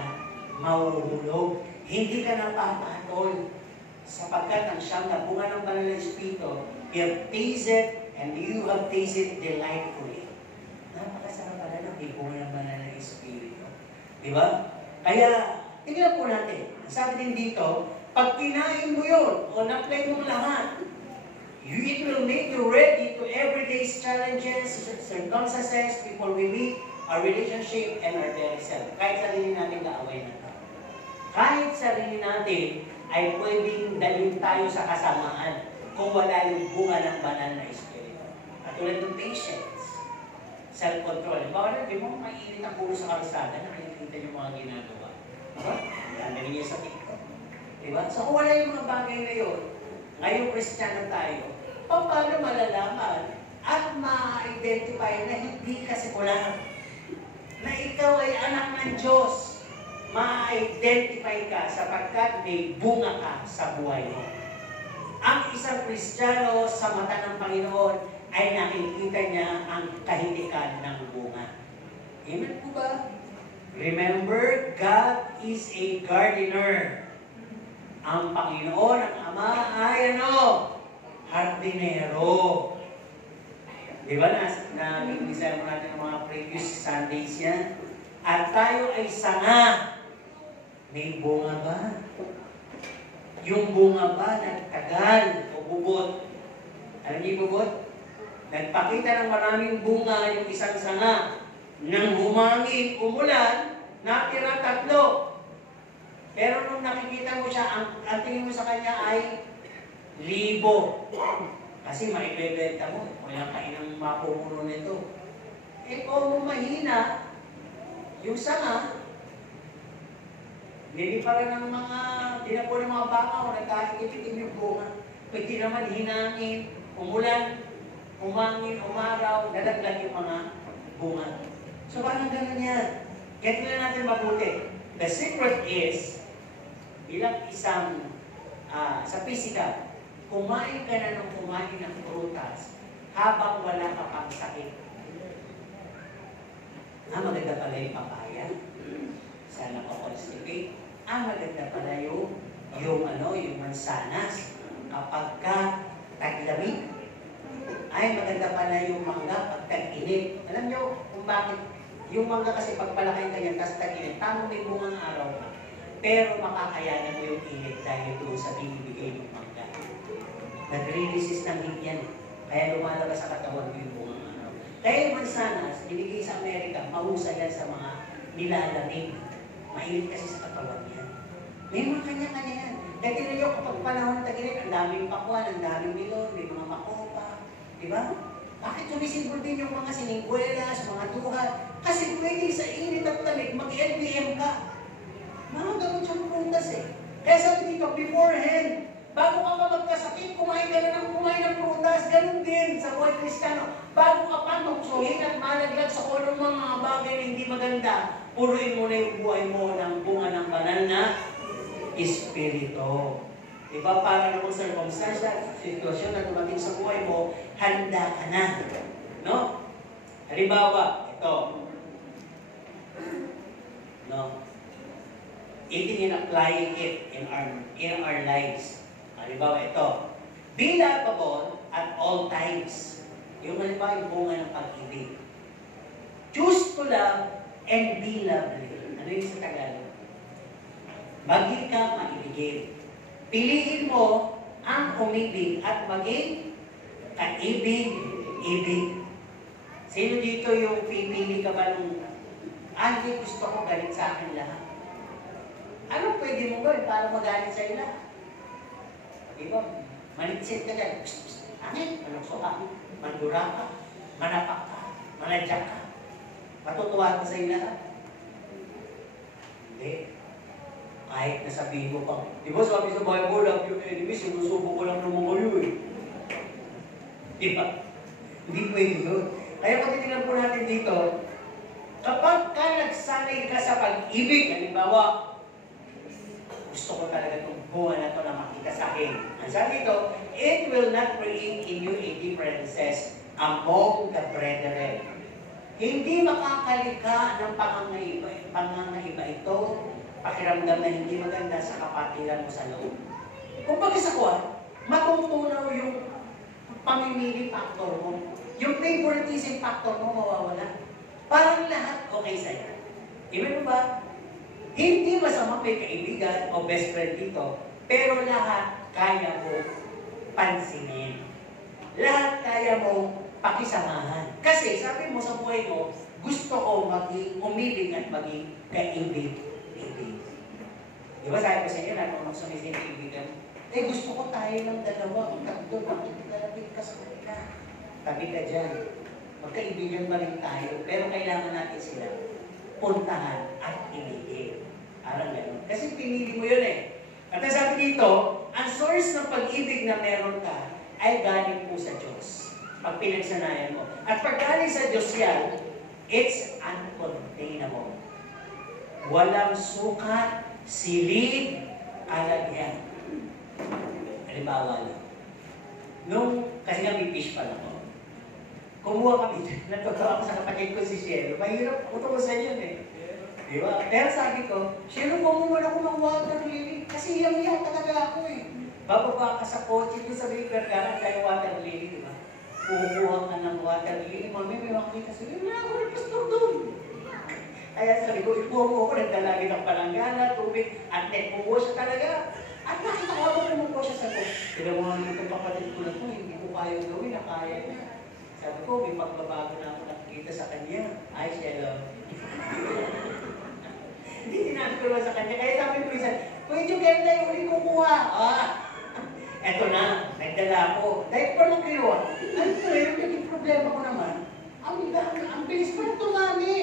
mahuhulog. Hindi ka na papatol. Sapagkat ang siyam na bunga ng banal na Espiritu, you have tasted and you have tasted delightfully. Napakasarap pala ng bunga ng banal na Espiritu. Di ba? Kaya, tingnan po natin. Sabi din dito, pag kinain mo yun, o na-play mo lahat, it will make you ready to everyday's challenges, circumstances, people we meet, our relationship, and our very self. Kahit sarili natin kaaway na ito. Kahit sarili natin, ay pwedeng dalhin tayo sa kasamaan kung wala yung bunga ng banal na Espiritu. At tulad ng patience, self-control. Bawal, di mo mainit ang pulo sa kalsada, nakikita yung mga ginagawa. Diba? Dami niya sa TikTok. Diba? So kung wala yung mga bagay na yun, ngayong Kristiyano tayo, paano malalaman at ma-identify na hindi ka sekular, na ikaw ay anak ng Diyos, ma-identify ka sapagkat may bunga ka sa buhay mo. Ang isang Kristiyano sa mata ng Panginoon ay nakikita niya ang kahitikan ng bunga. Amen po ba? Remember, God is a gardener. Ang Panginoon, ang Ama ay hardinero. Di ba na bibigyan mo natin ang mga previous Sundays yan? At tayo ay sanga. May bunga ba? Yung bunga ba nagtagal o bubot? Alam niyo bubot? Nagpakita ng maraming bunga yung isang sanga. Nang humangin, umulan, natira 3. Pero nung nakikita mo siya, ang tingin mo sa kanya ay 1,000. Kasi maibebenta mo, walang kainang mapumuno nito. Eh kung mahina, yung sanga, hindi pa rin ng mga, tinapo ng mga baka o nagkakititim yung bunga. Pwede naman hinangin, umulan, umangin, umaraw, nadaglag yung mga bunga. So parang gano'n yan. Get na natin mabuti. The secret is, bilang isang, sa physical, kumain ka na ng kumain ng prutas habang wala ka pang sakit. Maganda pala yung papaya. Sana pa-constipate. Maganda pala yung mansanas. Kapag ka taglamig. Maganda pala yung mangga pag tag-init. Alam nyo kung bakit? Yung mangga kasi pagpalakayin ka yan, tapos tag-init, tamang may bungang araw ka. Pero makakayanan mo yung init dahil doon sa binibigay ng mangga. Nagre-resist ng heat yan. Kaya lumalabas sa katawan mo yung bungang araw. Kaya yung mansanas, binigay sa Amerika, mahusay yan sa mga nilalamig. Mainit kasi sa katawan yan. May mga kanya-kanya yan. Kaya tinayo kapag panahon ng tag-init, ang daming pakwan, ang daming milon, may mga makopa. Diba? Bakit sumisimbol din yung mga siningguelas, mga duha? Kasi pwede sa init at lamig, mag-LBM ka. Mga gamot siyang prutas eh. Kaya sabi dito, beforehand, bago ka pa magkasakit, kumain ka na ng kumain ng prutas. Ganun din sa buhay Kristiyano. Bago ka pa magsuhin at malaglag sa kulong mga bagay na hindi maganda, puruin mo na yung buhay mo ng bunga ng banal na Espiritu. Diba? Para naman sa circumstance, sitwasyon na dumating sa buhay mo, handa ka na. No? Halimbawa, ito. No? Eating and applying it in our lives. Halimbawa, ito. Be lovable at all times. Yung halimbawa, yung bunga ng pag-ibig. Choose to love and be lovely. Ano yung sa Tagalog? Maging ka maibigin. Piliin mo ang umibig at maging kaibig-ibig. Sino dito yung pipili ka ba nung, hindi gusto ko galit sa akin lahat? Ano pwede mo gawin para magalit sa ila? Diba? Manitsit ka dyan. Angin, malukso ka, mandura ka, manapak ka, manadyak ka. Matutuwa ka sa ila? Hindi. Kahit nasabihin mo pa. Diba sabi sa Bible, love your enemies, sinusubo ko lang naman kayo eh. Diba? Hindi pwede yun. Kaya pag titignan po natin dito, Kapag ka nagsanay ka sa pag-ibig, halimbawa, gusto ko talaga itong bunga na ito na makita sa akin. Ang sabi dito, it will not create in you a differences among the brethren. Hindi makakalika ng pangangaiba ito, pakiramdam na hindi maganda sa kapatiran mo sa loob. Kung baga sa kuwan, matutunaw yung pamimili factor mo. Yung favoritism factor mo mawawala. Parang lahat okay sa'yo. Amen mo ba? Hindi masama may kaibigan o best friend dito, pero lahat kaya mo pansinin. Lahat kaya mo pakisamahan. Kasi sabi mo sa buhay mo, gusto ko maging umibig at maging kaibig-ibig. Di ba sabi ko sa inyo, natunong sa may kaibigan, gusto ko tayo ng dalawa, kung tatlo, makikilapit ka sa kanila. Tabi ka dyan. Magkaibigan pa rin tayo, pero kailangan natin sila puntahan at ibigin. Parang gano'n. Kasi pinili mo yun eh. At sabi dito, ang source ng pag-ibig na meron ka ay galing po sa Diyos. Pag pinagsanayan mo. At pag galing sa Diyos yan, it's uncontainable. Walang sukat, silid, alagyan. Halimbawa lang. Kasi nga may fish pa lang ako. Kumuha kami, natutuwa ako sa kapatid ko si Shelo. Mahirap utusan yun eh. Di ba? Pero sabi ko, Shelo, kumuha ako ng water lily. Kasi iyang talaga ako eh. Bababa ka sa kotse ko sa river, karang tayo water lily, di ba? Kumuha ka ng water lily. Mami, may makita sila. Wala ako ng pastor doon. Kaya sabi ko, ipuha mo ako, nagdalagi ng palanggana, tubig, at net, kumuha siya talaga. At nakita ko ako, kumuha siya sa ko. Kinawa mo itong kapatid ko na ito, hindi ko kaya gawin, nakaya niya. Sabi ko, may pagbabago na ako nakikita sa kanya. Ay, Shelo. Hindi sinabi ko naman sa kanya. Kaya sabi ko isa, Kuya Jugenda, yung uli kukuha. Eto na, nagdala ako. Dahil pa lang kinuha. Ano ko, yung naging problema ko naman, ang bilis pa na tumami.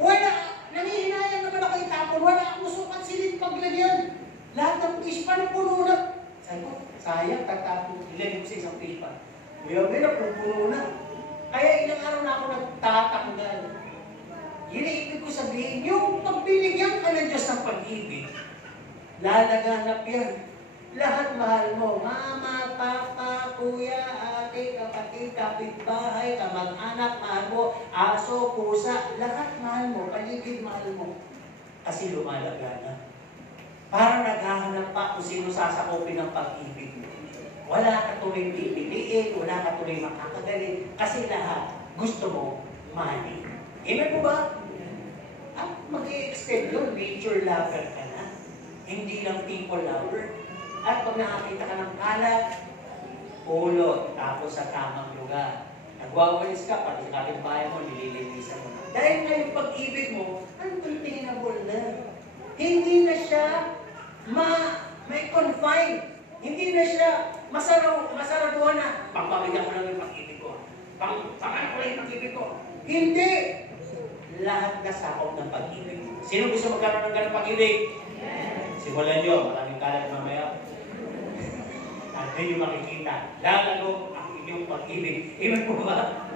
Wala, nangihinayang naman ako itapon. Wala akong sukat silid paglagyan. Lahat ng fish pa na puno na. Sabi ko, sayang, tatapon. Ilagay ko sa isang fish pa. Maya-maya, puno na. Kaya ilang araw na ako nagtatanggal. Yun ang ibig ko sabihin, yung pagbinigyan ka ng Diyos ng pag-ibig, lalaganap yan. Lahat mahal mo. Mama, papa, kuya, ate, kapatid, kapitbahay, kamag-anak, mahal mo, aso, pusa, lahat mahal mo, paligid mahal mo. Kasi lumalaga na. Parang naghahanap pa kung sino sasakopin ng pag-ibig mo. Wala ka tuloy pipiliin, wala ka tuloy makakagaling, kasi lahat gusto mo money. Amen mo ba? At mag-i-extend yun, nature lover ka na. Hindi lang people lover. At pag nakakita ka ng kalat, pulot, tapos sa tamang lugar. Nagwawalis ka, pati sa kapitbahay mo, nililinisan mo na. Dahil nga yung pag-ibig mo, uncontainable na. Hindi na siya may confine. Hindi na siya masaraduhan na. Pagpamigyan ko lang yung pag-ibig ko. Pang-ano ko lang yung pag-ibig ko. Hindi! Lahat na sakop ng pag-ibig. Sino gusto magkaroon ng ganang pag-ibig? Simulan nyo, maraming kalat mamaya. At yung makikita, lalo ang inyong pag-ibig. Iman po ba?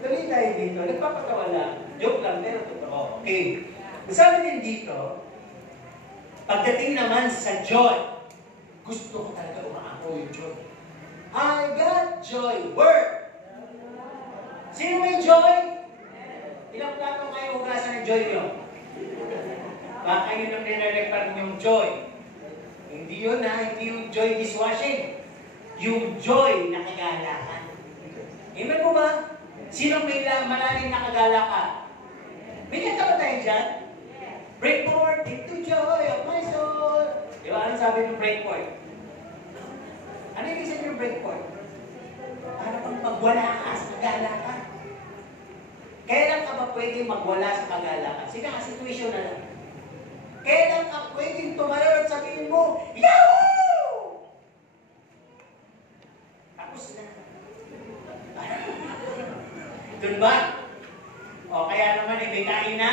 Tuloy tayo dito, nagpapatawa lang. Joke lang, pero totoo. Okay. Sabi din dito, pagdating naman sa joy, gusto ko talaga umaako yung joy. I got joy. Word! Sino may joy? Ilang plato kayo hugasan ng joy nyo? Baka yun ang nilalagpan yung joy. Hindi yun hindi yung joy dishwashing. Yung joy na kagalakan. Amen mo ba? Sino may malalim na kagalakan? May kanta ba tayo dyan? Break forth into joy of my soul. Di ba? Anong sabi ng break forth? Ano yung isa yung break forth? Para pang magwala ka sa kagalakan. Kailan ka ba pwedeng magwala sa kagalakan? Sige nga, situation na lang. Kailan ka pwedeng tumayo at sabihin mo, Yahoo! Tapos na. Doon ba? O kaya naman may kain na?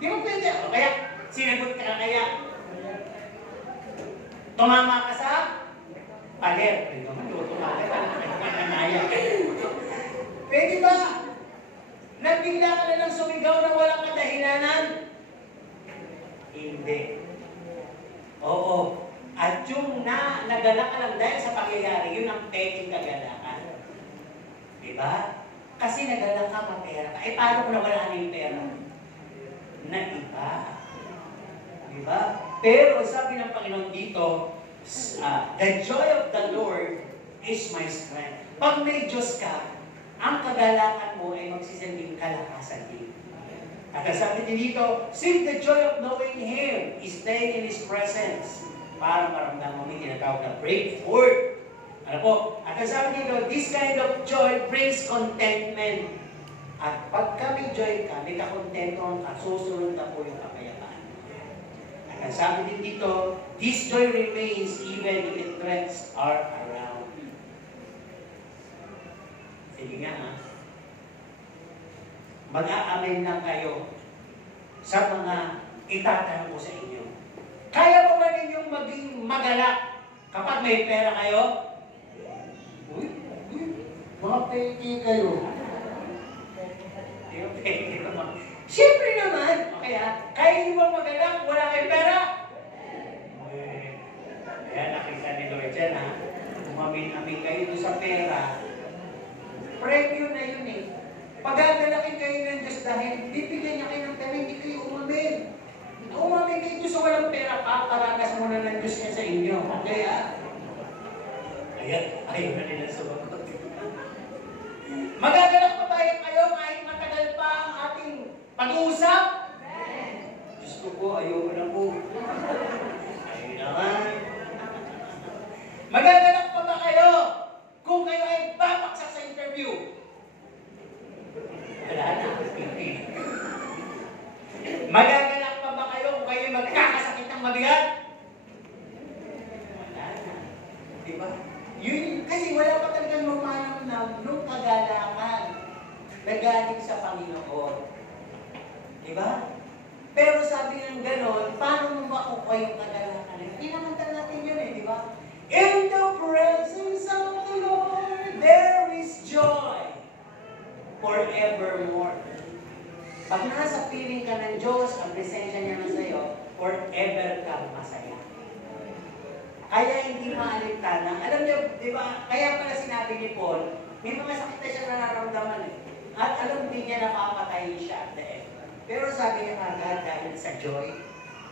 Di mo pwede. O kaya, sinagot ka kaya. Tumama ka sa pader. Pwede naman, luto ka. Pwede ba? Nabigla ka na lang sumigaw na walang kadahilanan? Hindi. Oo. At yung nagalak ka lang dahil sa pangyayari, yun ang peking kagalakan. Diba? Kasi nagalak ka, mapera ka. Eh, paano kung nawala na yung pera? Naiba. Diba? Pero sabi ng Panginoon dito, the joy of the Lord is my strength. Pag may Diyos ka, ang kagalakan mo ay magsisilbing kalakasan din. At sabi din dito, seek the joy of knowing Him, staying in His presence. Para maramdaman mo may tinatawag na breakthrough. Ano po? At sabi dito, this kind of joy brings contentment. At pagka may joy ka, may kakontento ka, susunod na po yung kapayapaan. At sabi din dito, this joy remains even if threats are around. Sige nga ha. Mag-aamen lang kayo sa mga itatanong ko sa inyo. Kaya ba ninyong maging magalak kapag may pera kayo? Uy, mga peke kayo. Siyempre naman. Kaya nyo ba magalak? Wala kayong pera? Kaya nakita ni Lord dyan ha. Umamin-amin kayo sa pera. Preview na yun eh. Pagagalakin kayo ng Diyos dahil bibigyan niya kayo ng pera, hindi kayo umamin. Umamin kayo sa walang pera, paparagas muna ng Diyos niya sa inyo. Okay ah? Ayaw na nila sumagot. Magagalak pa ba kayo kahit matagal pa ang ating pag-uusap? Diyos ko po, ayaw ko na po. Ayaw naman. Magagalak pa ba kayo kung kayo ay babaksak sa interview? Wala na. Magagalak pa ba kayo kung kayo magkakasakit ng mabigat? Wala na. Diba? Yun, kasi wala pa talagang lumanam nung kagalakan na galing sa Panginoon. Diba? Pero sabi ng ganon, paano mo makukuha yung kagalakan? Hindi naman natin yun eh, diba? In the presence of the Lord, there is joy forevermore. Pag nasa piling ka ng Diyos, ang presensya niya na sa'yo, forever kang masaya. Kaya hindi maalintana. Alam niyo, di ba, kaya pala sinabi ni Paul, may mga sakit na siya nararamdaman eh. At alam din niya napapatay siya at the end. Pero sabi niya agad dahil sa joy,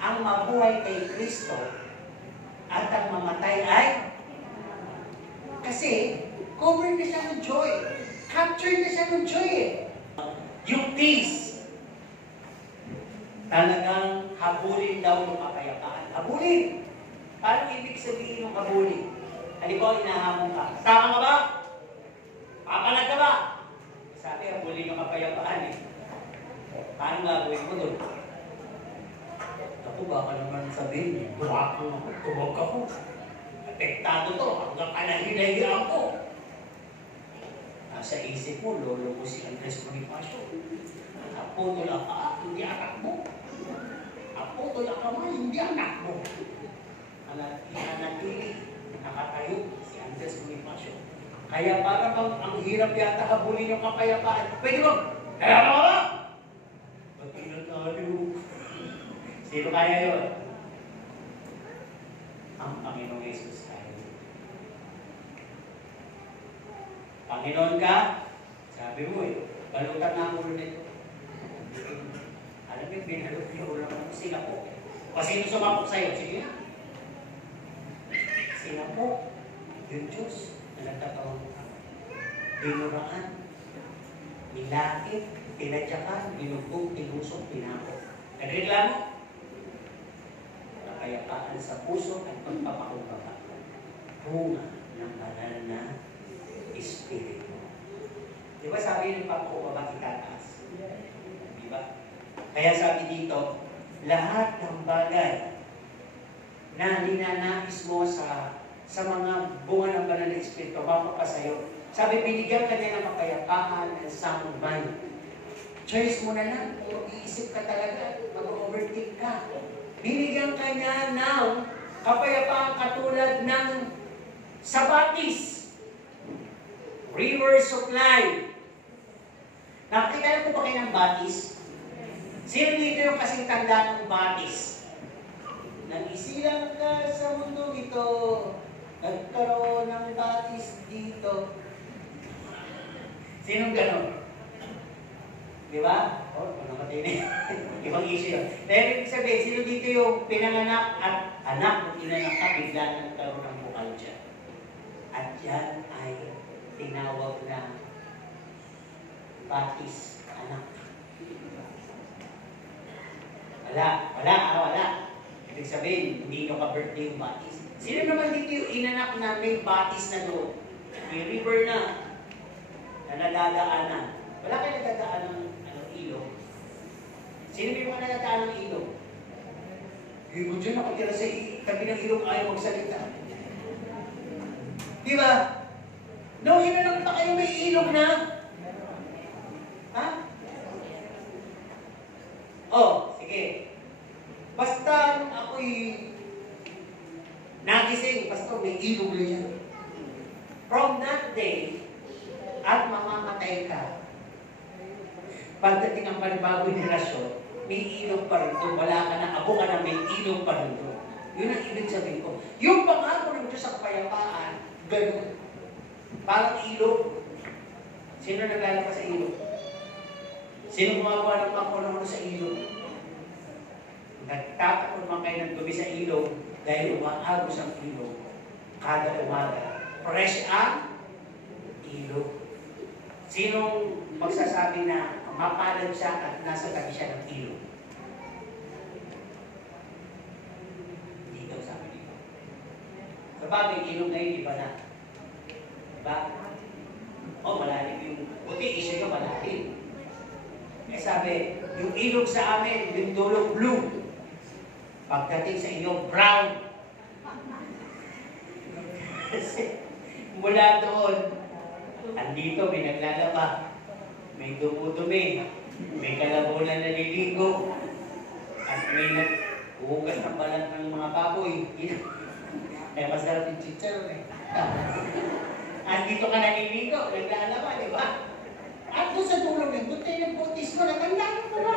ang mabuhay kay Kristo at ang mamatay ay kasi covered na siya ng joy. Captured na siya ng joy eh. Yung peace, talagang habulin daw ng kapayapaan. Habulin! Parang ibig sabihin ng habulin. Halimbawa, inahamon ka. Tama ka ba? Papalag ka ba? Sabi, habulin ng kapayapaan eh. Paano gagawin mo doon? Ako, baka naman sabihin, buwakang ako, tubog ako. Apektado to, hanggang kanahinahiyaan ko. Nasa isip mo, lolo ko si Andres Bonifacio. Aputol ang paa, hindi anak mo. Aputol ang kamay, hindi anak mo. Nanatili, nakatayo si Andres Bonifacio. Kaya para bang ang hirap yata habulin yung kapayapaan. Pwede mo, kaya mo ba? Pati na tayo. Sino kaya yun? Ang Panginoong Jesus kaya. Panginoon ka, sabi mo eh, balutan na ang ulo nito. Alam mo, binalot yung ulo mo, sila po. O sino sumapok sa'yo? Sige na. Sila po, yung Diyos na nagtatawang mo. Binuraan, nilakit, tinadyakan, binugbog, tinusok, tinakot. Nagreklamo? Nakayapaan sa puso at pagpapakumbaba. Bunga ng banal na Espiritu. Di ba sabi ng pagpapakumbaba itataas? Di ba? Kaya sabi dito, lahat ng bagay na ninanais mo sa mga bunga ng banal na Espiritu, mapapasayo. Sabi, binigyan ka niya ng kapayapaan and sound mind. Choice mo na lang, kung iisip ka talaga, mag-overtake ka. Binigyan ka niya ng kapayapaan katulad ng sabatis, rivers of life. Nakakita na po ba kayo ng batis? Sino dito yung kasing tanda ng batis? Nag-isilang ka sa mundo ito, nagkaroon ng batis dito. Sinong gano'n? Di ba? O, namatay na yun. Ibang issue yun. Pero ibig sabihin, sino dito yung pinanganak at anak kung inanak ka, bigla na nagkaroon ng bukal dyan. At yan ay tinawag na batis, anak. Wala. Ibig sabihin, hindi nyo ka-birthday yung batis. Sino naman dito yung inanak na may batis na doon? May river na nadadaanan. Wala kayo nadadaan ng ilog. Sino may mga nadadaan ng ilog? Yung dyan nakatira sa tabi ng ilog ayaw magsalita. Di ba? Nung inanak pa kayo may ilog na? Ha? Oh, sige. Basta ako'y nagising, basta may ilog na yan. From that day, at mamamatay ka, pagdating ang panibagong henerasyon, may ilog pa rin doon. Wala ka na, abo ka na, may ilog pa rin doon. Yun ang ibig sabihin ko. Yung pangako ng Diyos sa kapayapaan, ganun. Parang ilog. Sino naglalabas sa ilog? Sino gumagawa ng pangako sa ilog? Nagtatakot man kayo ng dumi sa ilog dahil umaagos ang ilog. Kada umaga, fresh ang ilog. Sinong magsasabi na mapalad siya at nasa tabi siya ng ilog? Hindi daw sabi dito. Sabagay, ilog na yun, iba na. Diba? O, malalim yung buti, isyo nyo malalim. Eh sabi, yung ilog sa amin, yung dulo blue. Pagdating sa inyo, brown. Kasi mula doon, andito may naglalaba, may dumudumi, may kalabaw na naliligo, at may naghuhugas ng balat ng mga baboy. Kaya masarap yung chicharon eh. Andito ka naliligo, naglalaba, di ba? At doon sa tulog ng doon tayo nag-bautismo, natandaan mo na.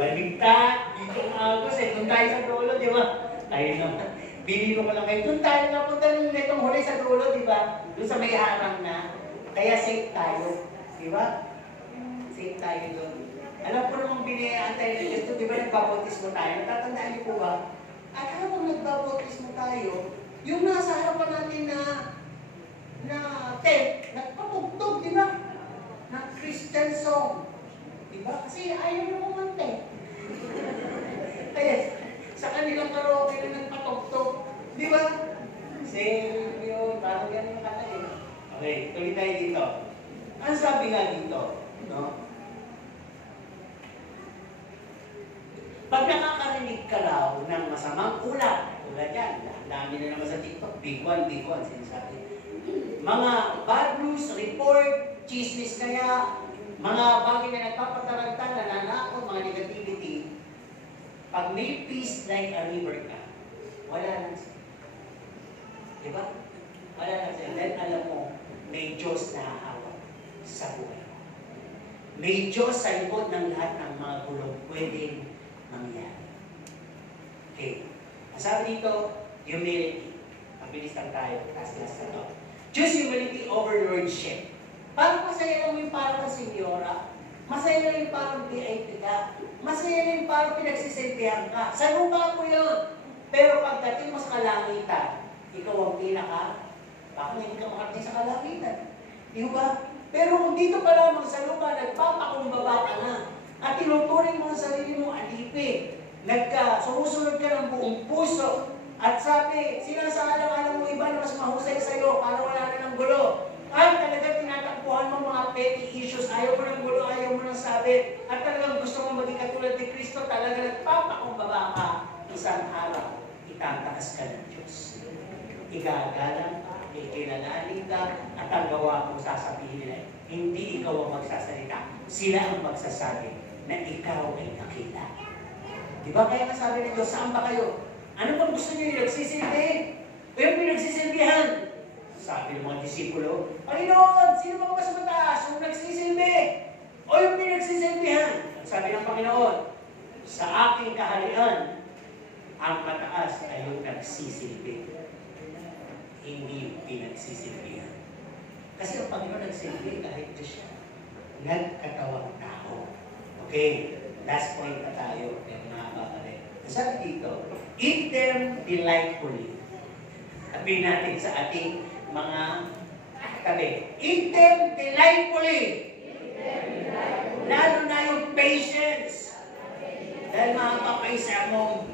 Baligtad, dito ang agos eh, doon tayo sa dulo, di ba? Ayun naman. Biniro ko lang kayo. Doon tayo napunta nung netong huli sa dulo, di ba? Doon sa may harang na. Kaya safe tayo. Di ba? Safe tayo doon. Alam ko namang binayaan tayo ng Diyos. Di ba nagbabautismo tayo? Natatandaan niyo po ba? At habang nagbabautismo tayo, yung nasa harapan natin na tent, nagpapugtog, di ba? Na Christian song. Di ba? Kasi ayaw na kumante. Kaya, sa kanilang karaoke na nagpatugtog. Di ba? Seryo, parang yan yung kata eh. Okay, tuloy tayo dito. Ang sabi nga dito, no? Pag nakakarinig ka raw ng masamang ulat, tulad yan, dami na naman sa TikTok, big one, sinasabi. Mga bad news, report, chismis kaya, mga bagay na nagpapataranta, nananakot, mga negativity, pag may peace like a river ka, wala lang siya. Diba? Wala lang siya. Then alam mo, may Diyos na hahawak sa buhay mo. May Diyos sa likod ng lahat ng mga gulong pwedeng mangyari. Okay. Ang sabi dito, humility. Mabilis lang tayo. Last na to. Choose humility over lordship. Parang masaya lang yung parang senyora. Masaya lang yung parang VIP ka. Masaya lang yung parang pinagsisilbihan ka. Sa lupa po yun. Pero pagdating mo sa kalangitan, ikaw ang pinaka, bakit hindi ka makarating sa kalangitan? Di ba? Pero kung dito pa lamang sa lupa, nagpapakumbaba ka na. At tinuturing mo ang sarili mo alipin. Sumusunod ka ng buong puso. At sabi, sinasaalang-alang mo iba na mas mahusay sa'yo para wala na ng gulo. At talagang tinatakbuhan mo mga petty issues. Ayaw mo ng gulo, ayaw mo ng sabi. At talagang gusto mo maging katulad ni Kristo. Talagang nagpapakumbaba ka. Isang araw, itataas ka ng Diyos. Igagalang ka, ikilalanin ka, at ang gawa mo sasabihin nila, hindi ikaw ang magsasalita. Sila ang magsasabi na ikaw ay nakita. Diba kaya nasabi ng Diyos, saan ba kayo? Ano bang gusto niyo yung nagsisilbi? O yung pinagsisilbihan? Sa Sabi ng mga disipulo, Panginoon, sino ba mas mataas? Yung nagsisilbi o yung pinagsisilbihan? At sabi ng Panginoon, sa aking kaharian, ang mataas ay yung nagsisilbi. Hindi yung pinagsisilbihan. Kasi ang Panginoon nagsilbi kahit na siya nagkatawang tao. Okay, last point na tayo. Mga kapatid. Sabi dito, eat them delightfully. Sabihin natin sa ating mga tabi. Eat them delightfully. Lalo na yung patience. Dahil makakapaisa mo.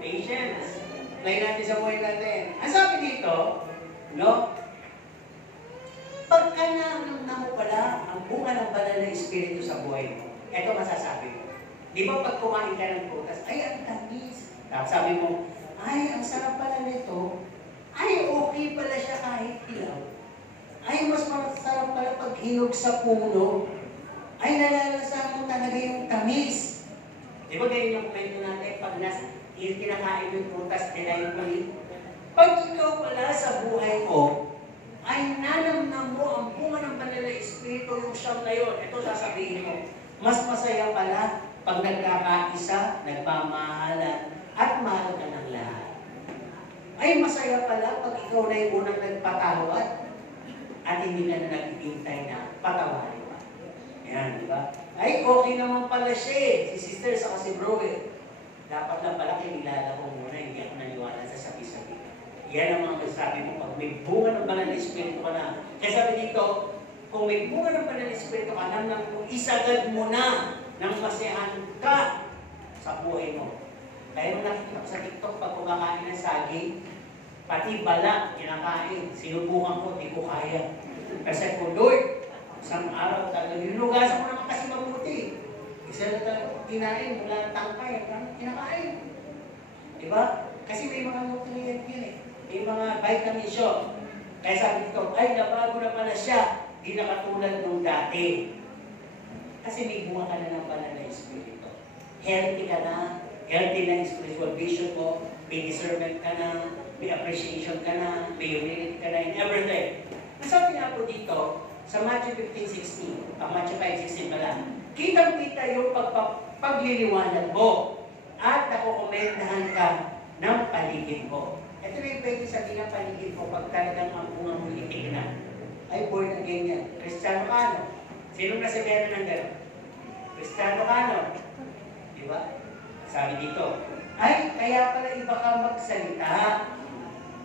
Patience. Play natin sa buhay natin. Ang sabi dito, no? Pagka na mo pala ang bunga ng banal na espiritu sa buhay mo, ito masasabi mo. Di ba pag kumain ka ng prutas, ay, ang tamis. Tapos sabi mo, ay, ang sarap pala nito. Ay, okay pala siya kahit ilaw. Ay, mas masarap pala pag hinog sa puno. Ay, nalalasan mo talaga yung tamis. Di ba ganyan yung kwento natin? Pag kinakain yung prutas, delightfully. Pag ikaw pala sa buhay mo, ay nanamnam mo ang bunga ng banal na espiritu yung siyam na yun. Ito sasabihin mo, mas masaya pala pag nagkakaisa, nagmamahalan, at mahal ka ng lahat. Ay masaya pala pag ikaw na yung unang nagpatawad at hindi ka na naghihintay na patawarin. Yan, di ba? Ay, okay naman pala siya si sister sa si bro Dapat lang pala kinilala ko muna, hindi ako naniwala sa sabi-sabi. Yan ang mga masasabi mo pag may bunga ng banal na espiritu ka na. Kaya sabi dito, kung may bunga ng banal na espiritu ka na, isagad mo na ng masayahan ka sa buhay mo. Kaya nung nakikita ko sa TikTok, pag kumakain ng saging, pati bala, kinakain. Sinubukan ko, di ko kaya. Kasi po, Lord, isang araw talaga, nilugasan mo naman kasi mabuti. Isa na talaga, kinain, mula ng tangkay, kinakain. Diba? Kasi may mga nutrient yun eh. May mga vitamin siya. Kaya sabi dito, ay, nabago na pala siya. Di na katulad nung dati. Kasi may bunga ka na ng banal na espiritu. Healthy ka na. Healthy na yung spiritual vision mo, may discernment ka na, may appreciation ka na, may humility ka na in everything. Nasabi nga po dito, sa Matthew 15:16, Matthew 5:16 pala, kitang-kita yung pagliliwanag mo at nakukomentahan ka ng paligid mo. Ito na yung pwede sabihin ng paligid mo pag talagang ang bunga mo itik na. Ay, born again yan. Kristiyano ka, no? Sinong nasabihan ng gano'n? Kristiyano ka, no? Di ba? Sabi dito, ay, kaya pala iba ka magsalita.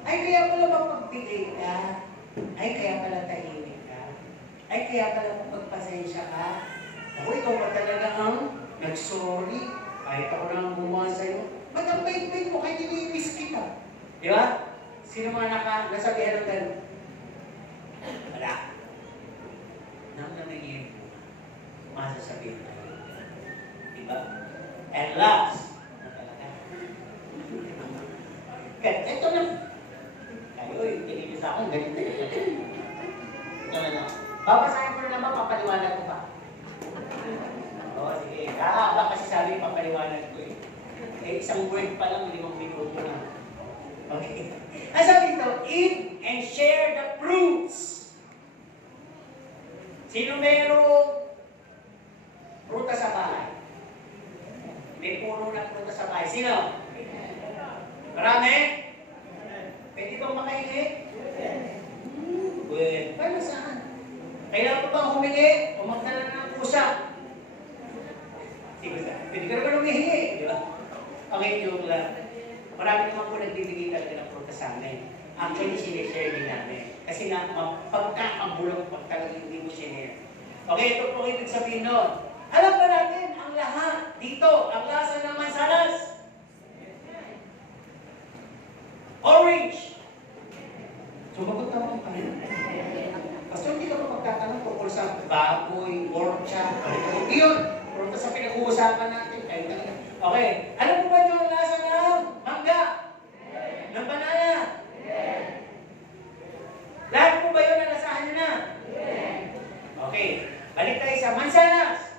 Ay, kaya pala mapagbigay ka. Ay, kaya pala tahimik ka. Ay, kaya pala magpasensya ka. Ako, ikaw ba talaga ang nag-sorry? Kahit ako na ang gumawa sa'yo. Ba't ang bait-bait mo? Kahit ini-miss kita. Di ba? Sino mga nasabihan ng gano'n? Wala. Nang nangyayari po, masasabihin tayo. Di ba? And last, ito na. Kayo, yung tinigil sa akin, ganito. Ito na. Babasahin ko na naman, papaliwanag ko pa. Oo, sige. Kakaba kasi sabi, papaliwanag ko eh. Eh, isang word pa lang, 5 minuto na. Okay. Ang sabi dito, eat and share the fruits. Sino mayroong prutas sa bahay? May puno na prutas sa bahay. Sino? Marami? Pwede bang makainit? Well, paano saan? Kailangan pa bang humingi? O magdala ng pusa? Sige, pwede ka naman humihingi, di ba? Okay, yung marami naman po nagbibigay talaga ng prutas sa amin. Actually, sinishare din namin. Kasi nga, pagkakabulong pag talaga hindi mo sinare. Okay, ito po ibig sabihin nun. Alam ba natin, ang lahat dito, ang lasa ng mansanas? Orange! Sumagot naman pa rin. Basta hindi ka pa magtatanong tungkol sa baboy, orcha, yun. Pero sa pinag-uusapan natin, kayo talaga. Okay, alam mo ba yung lasa ng mangga? Ng banana? Lahat po ba yun nalasahan nyo na? Okay, balik tayo sa mansanas.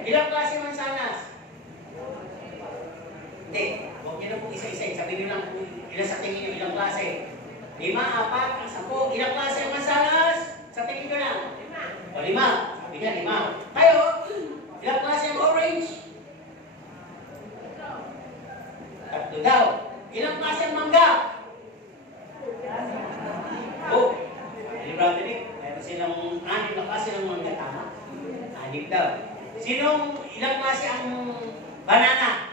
Ilang klase mansanas? Hindi, huwag nyo na po isa-isa. Sabihin nyo lang ilang sa tingin nyo ilang klase. 5, O 5. Sabi niya, 5. Kayo, ilang klase ang orange? 3 daw. Ilang klase ang mangga? Oh, ni Brother Nick, meron silang 6 na klase ng mangga, tama? 6 daw. Sinong ilang klase ang banana?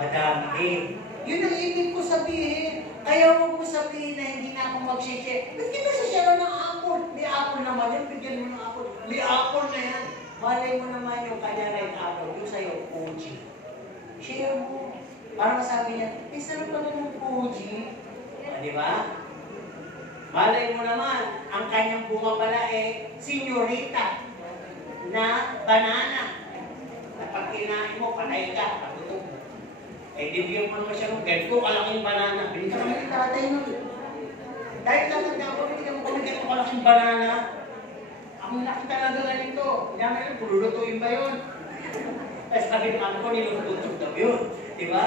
Madami din. Yun ang ibig ko sabihin. Kaya huwag mo sabihin na hindi na ako mag-share. Ba't kita sa ng apple? May apple naman yan. Bigyan mo ng apple. May apple na yan. Malay mo naman yung kanya red apple. Yung sa'yo, Fuji. Share mo. Para masabi niya, sarap pa naman Fuji. Di ba? Malay mo naman, ang kanyang bunga pala senyorita na banana. Na pag kinain mo, patay ka. Pagutog mo. Bibigyan mo naman siya ng ganito kalaking banana. Binigyan ka naman tatay nun. Dahil lang ako, binigyan mo kalaking banana. Ang laki talaga ganito. Hindi yun, pululutuin ba yun? Tapos sabi naman ko, nilulutog daw yun. Diba?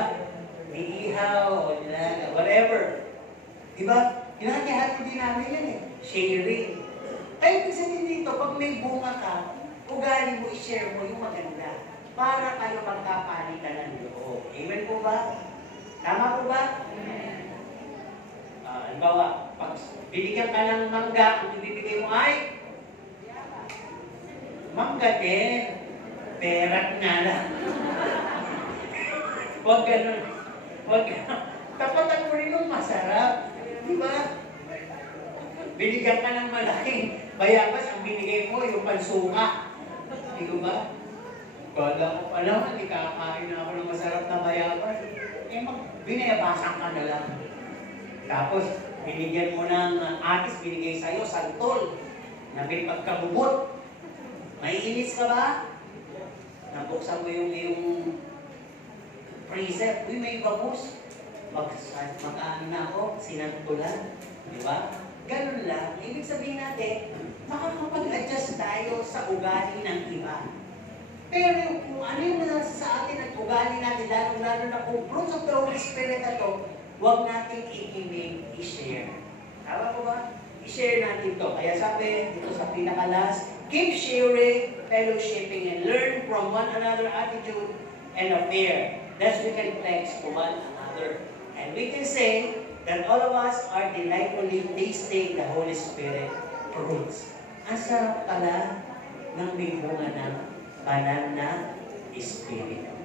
Iihaw, whatever. Diba? Hinahati din namin yan sharing. Kaya ibig sabihin dito, pag may bunga ka, ugali mo, i-share mo yung maganda. Para kayo magkapalitan ng loob. Amen po ba? Tama po ba? Halimbawa, pag binigyan ka ng mangga, ang ibibigay mo ay mangga din. Perat nga lang. Huwag ganun. Huwag ganun. Tapatan mo rin yung masarap. Diba? Binigyan ka ng malaking bayabas, ang binigay mo yung pansuka. Diba? Kala ko pa naman, ikakain na ako ng masarap na bayabas. Binayabasan ka na lang. Tapos, binigyan mo ng atis, binigay sa'yo, santol. Na pagkabubot. May inis ka ba? Nabuksan mo yung freezer. Uy, may bangus. Mag-ano na ako, sinantulan. Di ba? Ganun lang. Ibig sabihin natin, makakapag-adjust tayo sa ugali ng iba. Pero kung ano yung nasa sa atin at ugali natin, lalo na kung fruits of the Holy Spirit na to, huwag natin i-giving, i-share. Tama po ba? I-share natin to. Kaya sabi, dito sa pinakalas, keep sharing, fellowshipping, and learn from one another attitude and affair. Thus we can flex to one another. And we can say that all of us are delightfully tasting the Holy Spirit fruits. Ang sarap pala ng may bunga ng banal na Spirit.